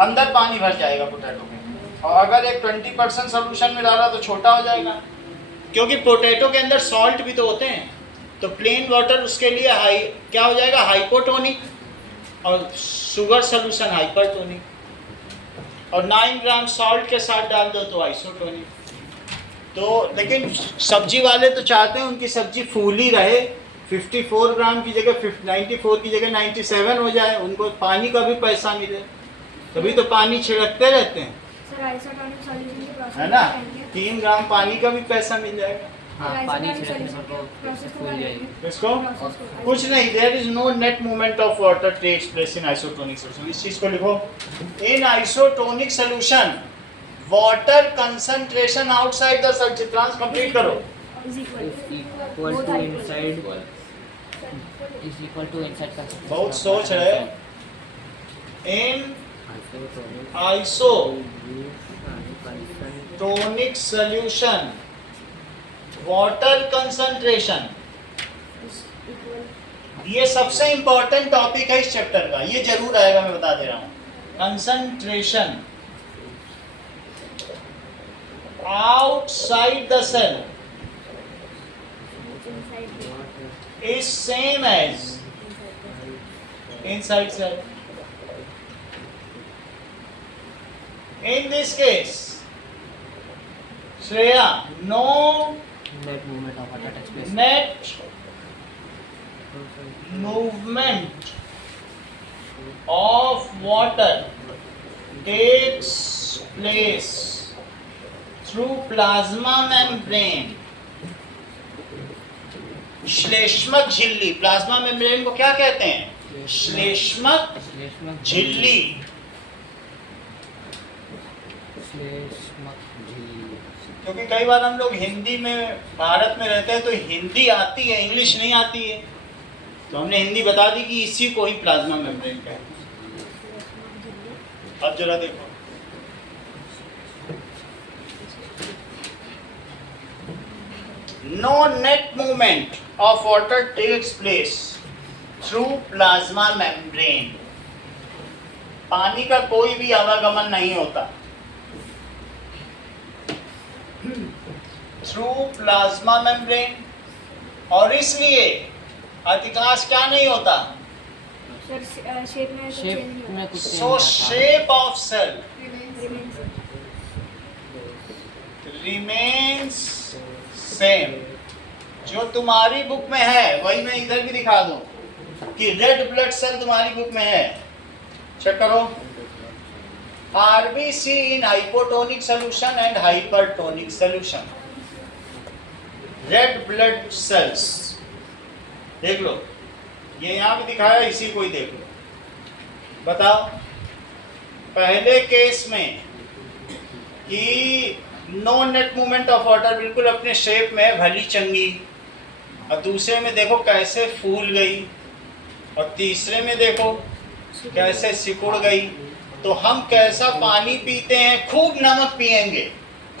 अंदर पानी भर जाएगा पोटैटो में। और अगर एक 20% सोल्यूशन में डाला तो छोटा हो जाएगा, क्योंकि पोटैटो के अंदर सॉल्ट भी तो होते हैं। तो प्लेन वाटर उसके लिए हाई क्या हो जाएगा, हाइपोटोनिक, और शुगर सोल्यूशन हाइपरटोनिक। और 9 ग्राम सॉल्ट के साथ डाल दो तो आइसोटोनिक। तो लेकिन सब्जी वाले तो चाहते हैं उनकी सब्जी फूली रहे, 54 ग्राम की जगह 94 की जगह 97 हो जाए, उनको पानी का भी पैसा मिले, तभी तो पानी छिड़कते रहते हैं, सर, आइसोटोनिक सॉल्यूशन की प्रोसेस है ना। 3 ग्राम पानी का भी पैसा मिल जाएगा। पानी प्रोसेस को बताइए। इसको कुछ नहीं, there is no net movement of water takes place in isotonic solution. इस चीज को लिखो, in isotonic solution water concentration outside the cell. Chitransh complete करो। Is equal equal to inside is equal to inside concentration बहुत of सोच water रहे। inside इन isotonic isotonic solution water concentration, ये सबसे इंपॉर्टेंट टॉपिक है इस चैप्टर का, ये जरूर आएगा, मैं बता दे रहा हूँ। Concentration outside the cell is same as inside cell. In this case, Shreya, no net movement of water takes place. net movement of water takes place through plasma membrane. श्लेष्मक झिल्ली, प्लाज्मा मेम्ब्रेन को क्या कहते हैं? श्लेष्मक झिल्ली। क्योंकि कई बार हम लोग हिंदी में भारत में रहते हैं तो हिंदी आती है, इंग्लिश नहीं आती है, तो हमने हिंदी बता दी कि इसी को ही प्लाज्मा मेम्ब्रेन कहते हैं। अब जरा देखो, no net movement of water takes place through plasma membrane. पानी का कोई भी आवागमन नहीं होता थ्रू प्लाज्मा मेम्ब्रेन, और इसलिए अधिकांश क्या नहीं होता, सर शेप में तो शेप change नहीं में कुछ सो शेप ऑफ सेल होता। Remains same. जो तुम्हारी बुक में है वही मैं इधर भी दिखा दूं कि रेड ब्लड सेल तुम्हारी बुक में है, चेक करो। RBC in hypotonic solution and hypertonic solution, red blood cells देख लो, ये यहाँ भी दिखाया, इसी को ही देख लो। बताओ पहले केस में कि no net movement of water, बिल्कुल अपने शेप में भली चंगी, और दूसरे में देखो कैसे फूल गई, और तीसरे में देखो कैसे सिकुड़ गई। तो हम कैसा पानी पीते हैं, खूब नमक पिएंगे,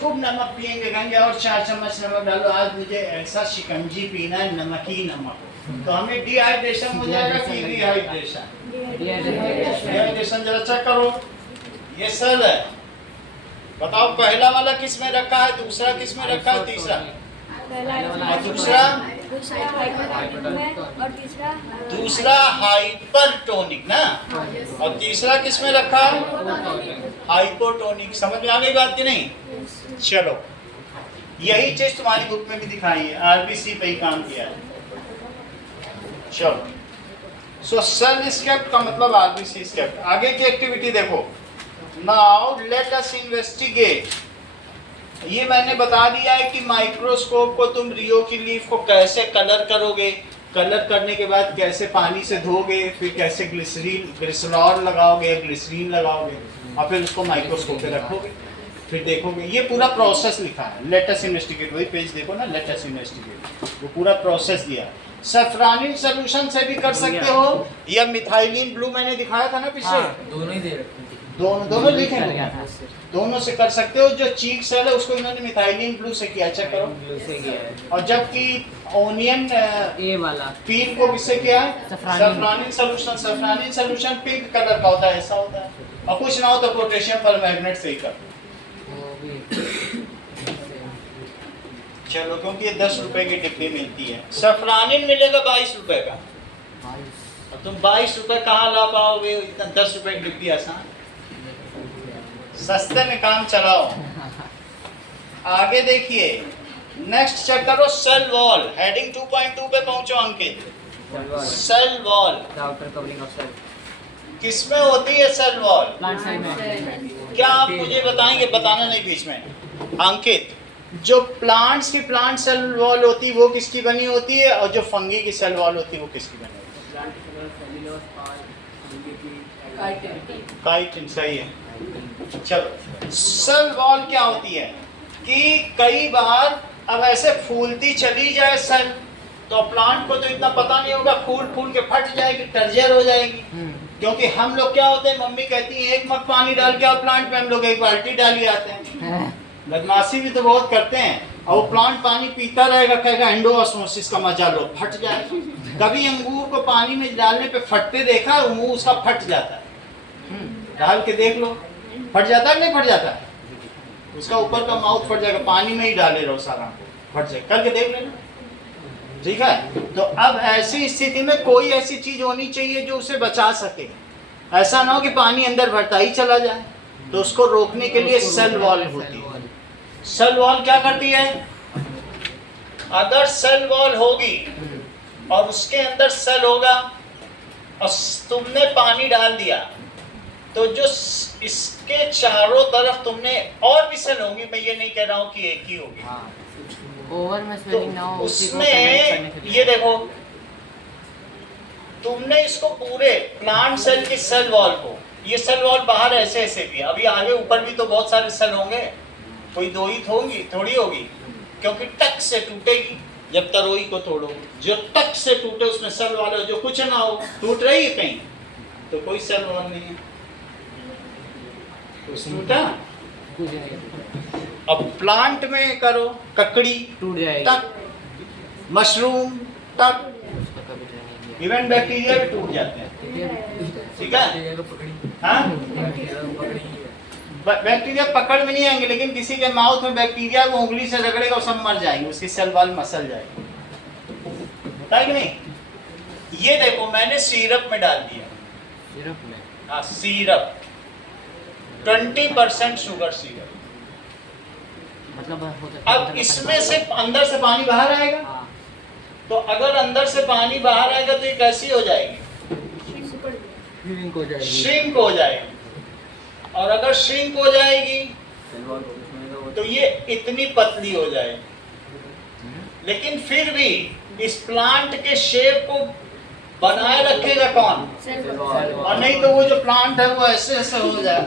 खूब नमक पिएंगे, कहेंगे और 4 चम्मच नमक डालो, आज मुझे ऐसा शिकंजी पीना है, नमक ही नमक हो। तो हमें डिहाइड्रेशन हो जाएगा कि रिहाइड्रेशन? डिहाइड्रेशन। जरा चेक करो, ये सेल है, बताओ पहला वाला किस में रखा है, दूसरा किस में रखा है, तीसरा और दूसरा और तीसरा दूसरा हाइपरटोनिक ना, और तीसरा किस में रखा है, हाइपोटोनिक। समझ में आ गई बात कि नहीं? चलो यही चीज तुम्हारी बुक में भी दिखाई है, आरबीसी पे ही काम किया है। चलो सो सेल स्केप्ट का मतलब आरबीसी स्केप्ट। आगे की एक्टिविटी देखो, नाउ लेट अस इन्वेस्टिगेट। ये मैंने बता दिया है कि माइक्रोस्कोप को तुम रियो की लीफ को कैसे कलर करोगे, कलर करने के बाद कैसे पानी से धोगे, फिर कैसे ग्लिसरॉल लगाओगे, ग्लिसरीन लगाओगे, और फिर उसको माइक्रोस्कोप पे रखोगे, फिर देखोगे। ये पूरा प्रोसेस लिखा है, लेट अस इन्वेस्टिगेट, वही पेज देखो ना, लेट अस इन्वेस्टिगेट, वो पूरा प्रोसेस दिया है। सफ्रानिन सॉल्यूशन से भी कर सकते हो, या मिथाइलिन ब्लू मैंने दिखाया था ना पीछे, दोनों ही दे रखे दोनों लिखेंगे, दोनों से कर सकते हो। जो चीक सेल है उसको इन्होंने मिथाइलिन ब्लू से किया, चेक करो। और जबकि ओनियन ए वाला पील को किससे किया है, सफ्रानिन। सफ्रानिन सॉल्यूशन। सफ्रानिन सॉल्यूशन पिंक कलर का होता है, ऐसा होता है, और कुछ ना हो तो पोटेशियम परमैंगनेट से ही कर। वो भी चलो क्योंकि ये 10 रुपए की डिब्बी मिलती है, सफ्रानिन मिलेगा 22 रुपए का, और तुम 22 रुपए कहाँ ला पाओगे, इतना 10 रुपए की डिब्बी आसान। सस्ते में काम चलाओ। आगे देखिए, नेक्स्ट चेक करो, सेल वॉल। हेडिंग 2.2 पे पहुंचो Ankit. Cell wall outer covering of cell किसमें होती है? सेल वॉल प्लांट सेल में। क्या आप मुझे बताएंगे, बताना नहीं बीच में, अंकित, जो प्लांट्स की प्लांट सेल वॉल होती है वो किसकी बनी होती है, और जो फंगी की सेल वॉल होती है वो किसकी बनी होती है? काइटिन, सही है। चलो सेल वॉल क्या होती है कि कई बार अब ऐसे फूलती चली जाए सेल, तो प्लांट को तो इतना पता नहीं होगा, फूल के फट जाएगी, टर्जर हो जाएगी। क्योंकि हम लोग क्या होते हैं, मम्मी कहती है 1 मग पानी डाल के आओ प्लांट पे, हम लोग 1 बाल्टी डाल आते हैं। बदमाशी भी तो बहुत करते हैं, और वो प्लांट पानी पीता रहेगा, कहेगा एंडोऑस्मोसिस का मजा लो, फट जाएगा। कभी अंगूर को पानी में डालने पे फटते देखा, मुंह उसका फट जाता है, डाल के देख लो, फट जाता है नहीं फट जाता है, उसका ऊपर का माउथ फट जाएगा, पानी में ही डाले रहो सारा, फट जाए, करके देख लेना, ठीक है। तो अब ऐसी स्थिति में कोई ऐसी चीज होनी चाहिए जो उसे बचा सके, ऐसा ना हो कि पानी अंदर भरता ही चला जाए, तो उसको रोकने के लिए सेल वॉल होती है। सेल वॉल क्या करती है, अगर सेल वॉल होगी और उसके अंदर सेल होगा और तुमने पानी डाल दिया, तो जो इसके चारों तरफ तुमने और भी सेल होंगी, मैं ये नहीं कह रहा हूँ कि एक ही होगी, ओवर में तो स्वेलिंग ना हो, उसी को उसमें ये देखो, तुमने इसको पूरे प्लांट सेल की सेल वॉल को, ये सेल वॉल बाहर ऐसे ऐसे भी, अभी आगे ऊपर भी तो बहुत सारे सेल होंगे, कोई 2 ही होंगी, थोड़ी होगी, क्योंकि टक से टूटेगी जब तरोई को तोड़ो, जो टक से टूटे उसमें सेल वॉल है, जो कुछ ना हो, टूट रही है कहीं तो कोई सेल वॉल नहीं है। टूटा। कुछ नहीं, अब प्लांट में करो, ककड़ी टूट जाएगी। टक, मशरूम टक, उसका कभी नहीं इवन बैक्टीरिया भी टूट जाते हैं। ठीक है, हाँ बैक्टीरिया पकड़ में नहीं आएंगे, लेकिन किसी के माउथ में बैक्टीरिया वो उंगली से रगड़ेगा, वो सब मर जाएंगे, उसकी सेल वाल मसल जाएगी, होता है कि नहीं? ये देखो मैंने सिरप में डाल दिया, सिरप में। हाँ सिरप, 20% शुगर सिरप। मतलब हो सकता है अब इसमें से अंदर से पानी बाहर आएगा, हाँ, तो अगर अंदर से पानी बाहर आएगा तो ये कैसी हो जाएगी? हीलिंग हो जाएगी। श्रिंक हो जाएगी। और अगर श्रिंक हो जाएगी तो ये इतनी पतली हो जाएगी, लेकिन फिर भी इस प्लांट के शेप को बनाए रखेगा कौन? और नहीं तो वो जो प्लांट है वो ऐसे ऐसे हो जाए,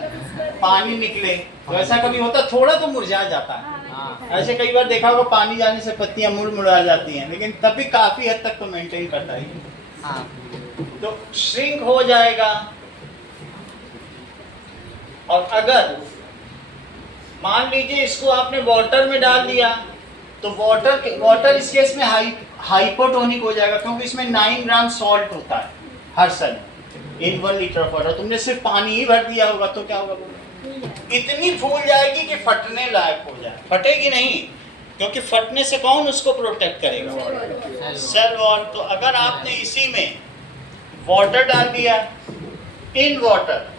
पानी निकले, तो ऐसा कभी होता, थोड़ा तो मुरझा जाता है। हाँ, ऐसे कई बार देखा होगा पानी जाने से पत्तियां मुड़ जाती हैं, लेकिन तभी काफी हद तक तो मेंटेन करता है। हाँ, तो श्रिंक हो जाएगा। और अगर मान लीजिए इसको आपने वाटर में डाल दिया, तो वाटर इस केस में हाइपोटोनिक हो जाएगा, क्योंकि इसमें 9 ग्राम सॉल्ट होता है हर सन इन 1 लीटर ऑफ वाटर। तुमने सिर्फ पानी ही भर दिया होगा तो क्या होगा? इतनी फूल जाएगी कि फटने लायक हो जाए। फटेगी नहीं, क्योंकि फटने से कौन उसको प्रोटेक्ट करेगा? Cell wall. तो अगर आपने इसी में वाटर डाल दिया, इन वाटर,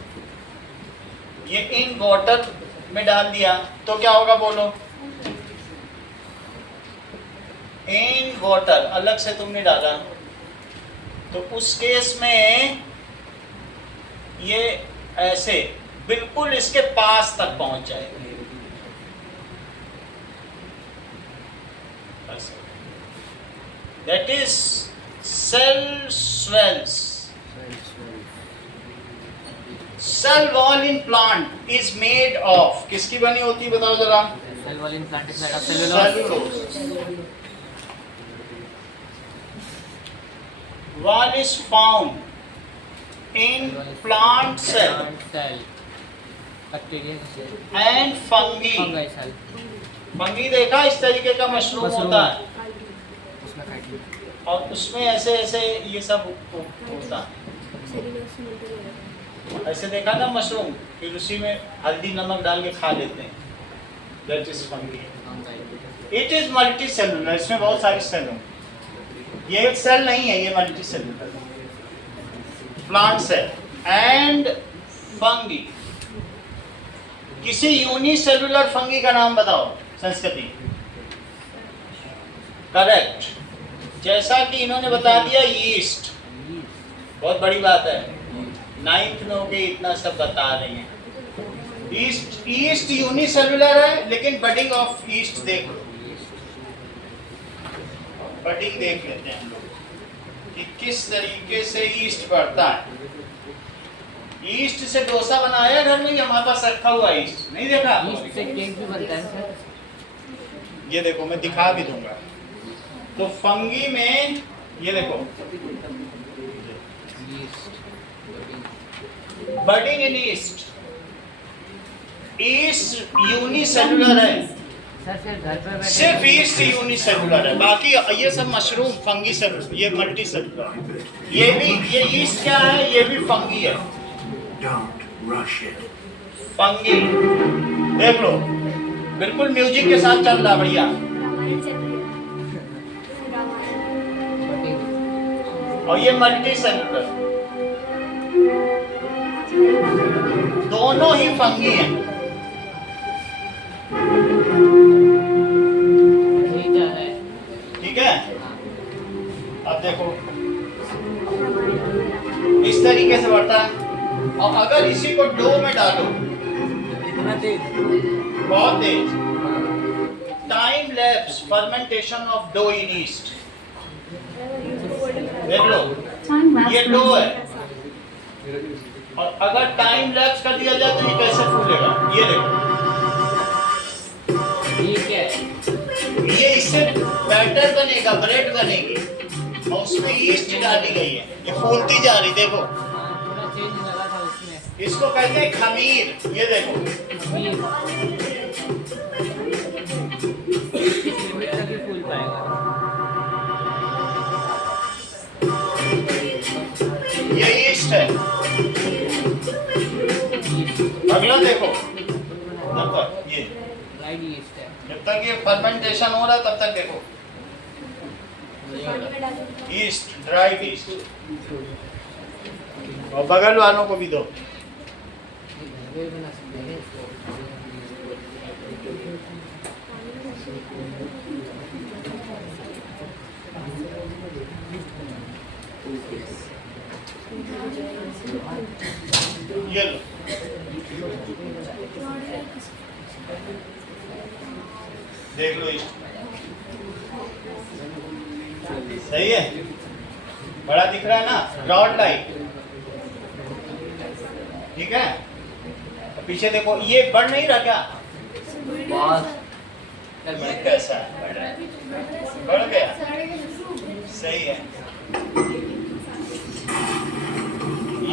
ये इन वाटर में डाल दिया, तो क्या होगा बोलो? इन वाटर अलग से तुमने डाला, तो उस केस में ये ऐसे बिल्कुल इसके पास तक पहुंच जाएगा। That is cell swells. Cell wall in plant is made of, किसकी बनी होती है बताओ जरा? Cell wall in plant is made of cellulose. Wall is found in plant cell bacteria cell, and fungi. Fungi cell, fungi देखा इस तरीके का मशरूम होता है, उसमें फैटी। और उसमें ऐसे ऐसे ये सब होता है। ऐसे देखा ना मशरूम, फिर उसी में हल्दी नमक डाल के खा लेते हैं। That is fungi. It is multicellular, इसमें बहुत सारी सेल होंगी। ये एक सेल नहीं है, ये multi cellular plant cell and fungi. किसी यूनिसेलुलर फंगी का नाम बताओ संस्कृति। करेक्ट, जैसा कि इन्होंने बता दिया यीस्ट, बहुत बड़ी बात है, 9th में होके इतना सब बता रही हैं। ईस्ट यूनिसेलुलर है, लेकिन बडिंग ऑफ ईस्ट देख लो, बडिंग देख लेते हैं हम लोग कि किस तरीके से ईस्ट बढ़ता है। ईस्ट से डोसा बनाया घर में, हमारे पास रखा हुआ ईस्ट नहीं देखा? ईस्ट से केक भी बनता है सर। ये देखो मैं दिखा भी दूंगा। तो फंगी में ये देखो बडिंग इन ईस्ट, ईस्ट यूनिसेलुलर है, सर फिर घर पे बैठे सिर्फ ईस्ट यूनिसेलुलर है, बाकी ये सब मशरूम फंगी सेलुलर, ये मल्टी सेलुलर है। ये भी, ये ईस्ट क्या है? ये भी फंगी है। फंगी देख लो, बिल्कुल म्यूजिक के साथ चल रहा बढ़िया। और ये मल्टी सेलुलर, दोनों ही फंगी हैं। ठीक है, अब देखो इस तरीके से बढ़ता है। और अगर इसी को डो में डालो, इतना तेज, बहुत तेज, time lapse fermentation of dough in yeast, देख लो ये डो है, और अगर टाइम लैप्स कर दिया जाए तो ये कैसे फूलेगा? ये देखो, ये क्या है? ये इससे बैटर बनेगा, ब्रेड बनेगी, और उसमें ईस्ट डाली गई है, ये फूलती जा रही, देखो थोड़ा चेंज लगा था उसमें। इसको कहते हैं खमीर। ये देखो, लिमिट तक ही फूल पाएगा। ये ईस्ट है। अगला देखो, जब तक ये ड्राइड यीस्ट है। जब तक ये फर्मेंटेशन हो रहा है तब तक देखो, ईस्ट, ड्राई ईस्ट। और बगल वालों को भी दो। ये बना सकते हैं इसको। ये लो, देख लो ईस्ट। सही है, बड़ा दिख रहा है ना, ब्रॉड लाइट। ठीक है, पीछे देखो, ये बढ़ नहीं रहा क्या? ये कैसा है? बढ़ रहा है, बढ़ गया। सही है,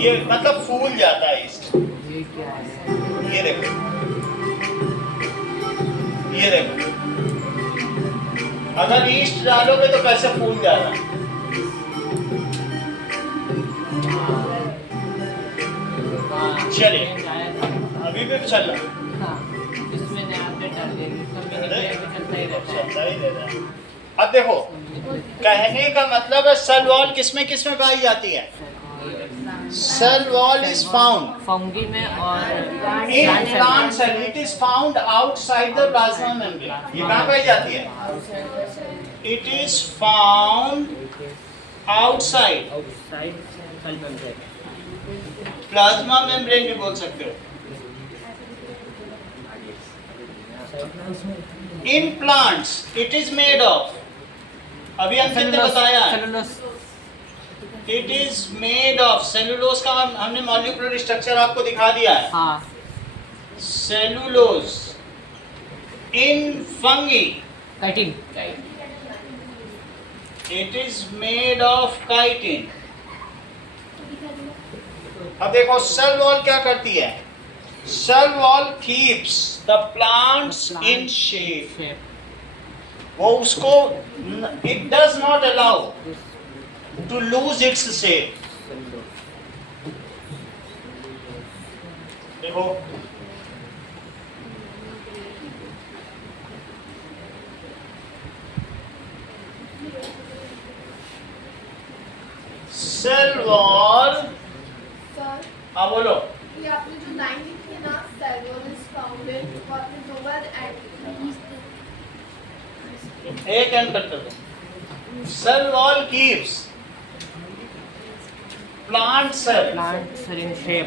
ये मतलब फूल जाता है ईस्ट। ये क्या है? ये देखो, ये देखो, अगर ईस्ट डालोगे तो कैसे फूल जाएगा? चलिए, अभी भी चल रहा है। हाँ, इसमें नया अपडेट डाल देंगे, कम्युनिकेट चलता ही रहता है। चलता ही रहता है। अब देखो, कहने का मतलब है सेल वॉल किसमें किसमें पाई जाती है? Cell wall is found fungi में और in plant cell. It is found outside the plasma membrane. ये कहाँ पाई जाती है? It is found outside outside cell membrane. plasma membrane भी बोल सकते हो। In plants, it is made of. अभी अंकित ने बताया है। Cellulose. It is made of cellulose का हमने मॉलिक्यूलर स्ट्रक्चर आपको दिखा दिया है। हाँ, Cellulose in fungi. Chitin. It is made of chitin. अब देखो सेल वॉल क्या करती है? Cell wall keeps the plants in shape. वो उसको, it does not allow to lose its shape. देखो, सेल वॉल। सर, हाँ बोलो। ये आपने जो लाइन लिखी है ना, सेल वॉल इज फाउंडेड, वो आपने दो बार ऐड एक एंड कर दो। Cell wall keeps plant cell plant cell in shape,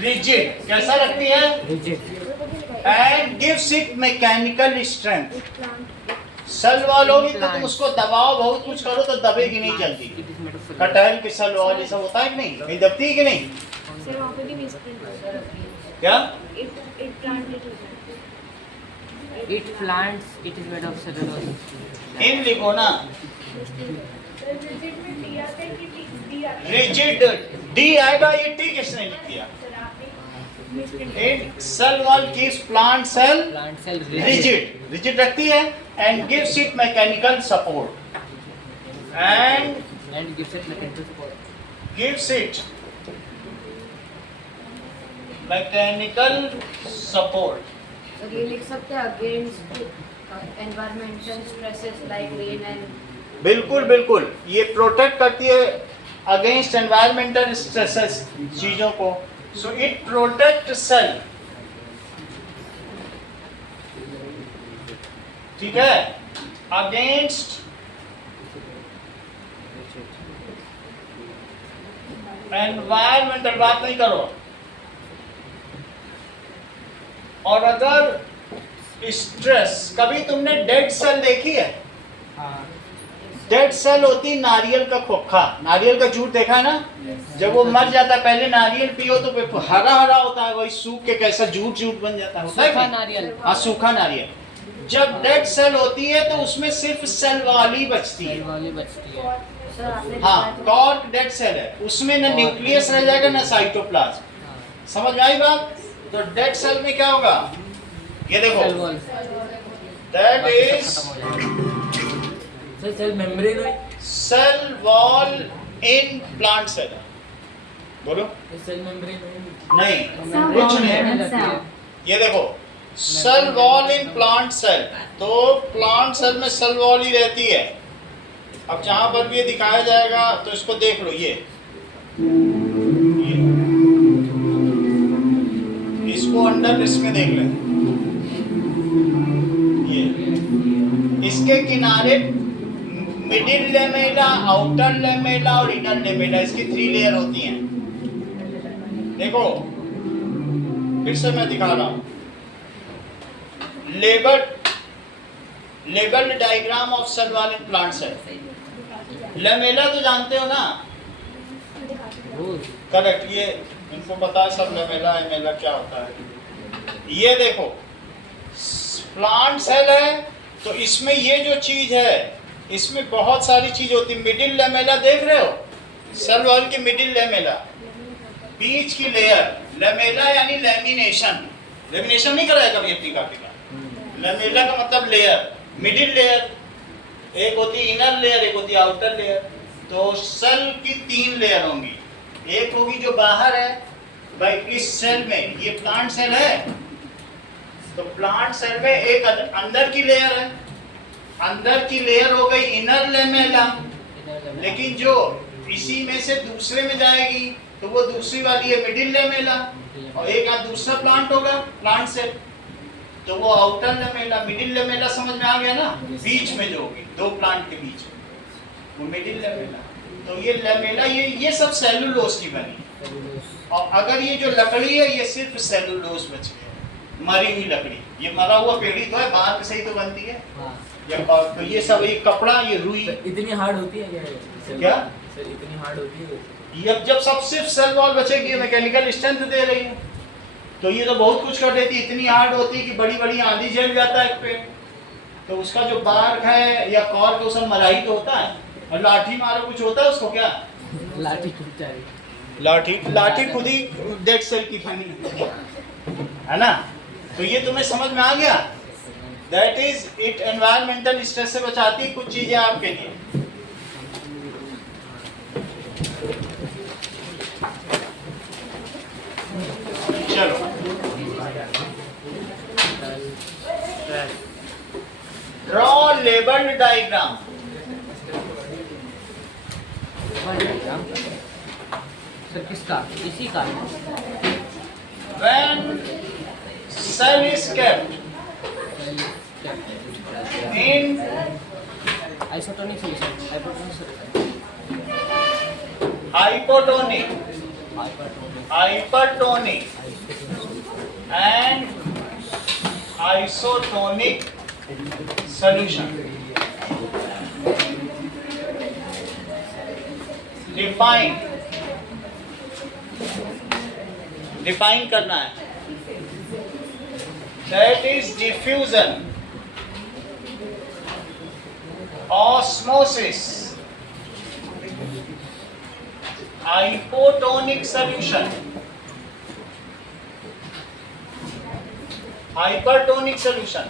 rigid, कैसा रखती है? Rigid. And gives it mechanical strength. Cell wall होगी तो तुम उसको दबाओ, बहुत कुछ करो तो दबेगी नहीं जल्दी। कटहल की सेल वॉल ये सब होता है कि नहीं? कहीं दबती है कि नहीं? सर वहाँ पे भी मिसप्रिंट क्या? It planted It plants, it is made of cellulose. इन लिखो ना, रिजिड में डी आता है कि डी आता है? रिजिड डी आएगा, ये टी किसने लिख दिया? सर आपने misprint it cell wall keeps plant cell Plant cell rigid, rigid रखती है and gives it mechanical support and and gives it mechanical support. gives it mechanical support. तो ये लिख सकते हैं against environmental stresses like rain and बिल्कुल बिल्कुल, ये प्रोटेक्ट करती है अगेंस्ट एनवायरमेंटल स्ट्रेसेस चीजों को। So it protect cell. ठीक है, अगेंस्ट एनवायरमेंटल बात नहीं करो। और अगर स्ट्रेस, कभी तुमने डेड सेल देखी है? डेड सेल होती नारियल का खोखा, नारियल का जूट देखा है ना? जब वो मर जाता है, पहले नारियल पियो तो हरा हरा होता है, वही सूख के कैसा जूट जूट बन जाता है, होता है सूखा कि नहीं? नारियल। हाँ, सूखा नारियल। जब डेड सेल होती है तो उसमें सिर्फ सेल वॉल ही बचती सेल है। वाली बचती है। सर आपने हाँ, कॉर्क डेड सेल है, उसमें ना न्यूक्लियस रह जाएगा ना साइटोप्लाज्म। समझ में आई बात? तो डेड सेल में क्या होगा? ये देखो, cell wall that is sir cell membrane है cell wall in plant cell. बोलो। सेल मेम्ब्रेन नहीं, Cell कुछ wall नहीं। in a cell. ये देखो, cell wall in plant cell, तो प्लांट सेल में सेल वॉल ही रहती है। अब जहां पर भी ये दिखाया जाएगा तो इसको देख लो, ये इसको अंडर इसमें देख ले, ये इसके किनारे मिडिल लेमेला, आउटर लेमेला और इनर लेमेला, इसकी 3 लेयर होती हैं। देखो फिर से मैं दिखा रहा हूं, labelled diagram of cell wall in plant cell. Lamella तो जानते हो ना? करेक्ट, ये इनको पता है सब, लेमेला एमेला क्या होता है। ये देखो प्लांट सेल है तो इसमें ये जो चीज है, इसमें बहुत सारी चीज होती है। मिडिल लेमेला देख रहे हो, सेल वॉल की मिडिल लेमेला, बीच की लेयर लेमेला यानी लैमिनेशन। लैमिनेशन नहीं कराया कभी अपनी कॉपी का? लेमेला का मतलब लेयर, मिडिल लेयर, एक होती है इनर लेयर, एक होती है आउटर लेयर। तो सेल की 3 लेयर होंगी। एक होगी जो बाहर है, भाई इस सेल में, ये प्लांट सेल है तो प्लांट सेल में एक अंदर की लेयर है, अंदर की लेयर हो गई इनर लेमेला। लेकिन जो इसी में से दूसरे में जाएगी तो वो दूसरी वाली है मिडिल लेमेला, और एक दूसरा प्लांट होगा प्लांट सेल तो वो आउटर लेमेला। मिडिल लेमेला समझ में आ गया ना? बीच में जो होगी, 2 प्लांट के बीच में, वो मिडिल लेमेला। तो ये लेमेला, ये सब सेलुलोज की बनी है। और अगर ये जो लकड़ी है, ये सिर्फ सेलुलोज बच गया, मरी हुई लकड़ी। ये मरा हुआ पेड़ ही तो है, बाहर से ही तो बनती है। तो ये सब, ये कपड़ा, ये रुई, इतनी हार्ड होती है क्या सर? इतनी हार्ड होती है ये जब सब सिर्फ सेल वॉल बचेगी, मैकेनिकल स्ट्रेंथ दे रही है, तो ये तो बहुत कुछ कर देती। इतनी हार्ड होती है कि बड़ी बड़ी आंधी झेल जाता है एक पेड़, तो उसका जो बार्क है या कॉर्क, वो सब मराही तो होता है। और लाठी मारो कुछ होता है उसको, क्या लाठी टूट जाएगी, लाठी खुद ही डेड सेल की बनी है ना? तो ये तुम्हें समझ में आ गया? That is it, environmental stress से बचाती है कुछ चीजें आपके लिए। चलो ड्रॉ लेबल्ड डायग्राम। सर किसका? इसी का When cell is kept in isotonic solution, hypertonic and isotonic solution. Define करना है। That is diffusion, osmosis, hypotonic solution, hypertonic solution,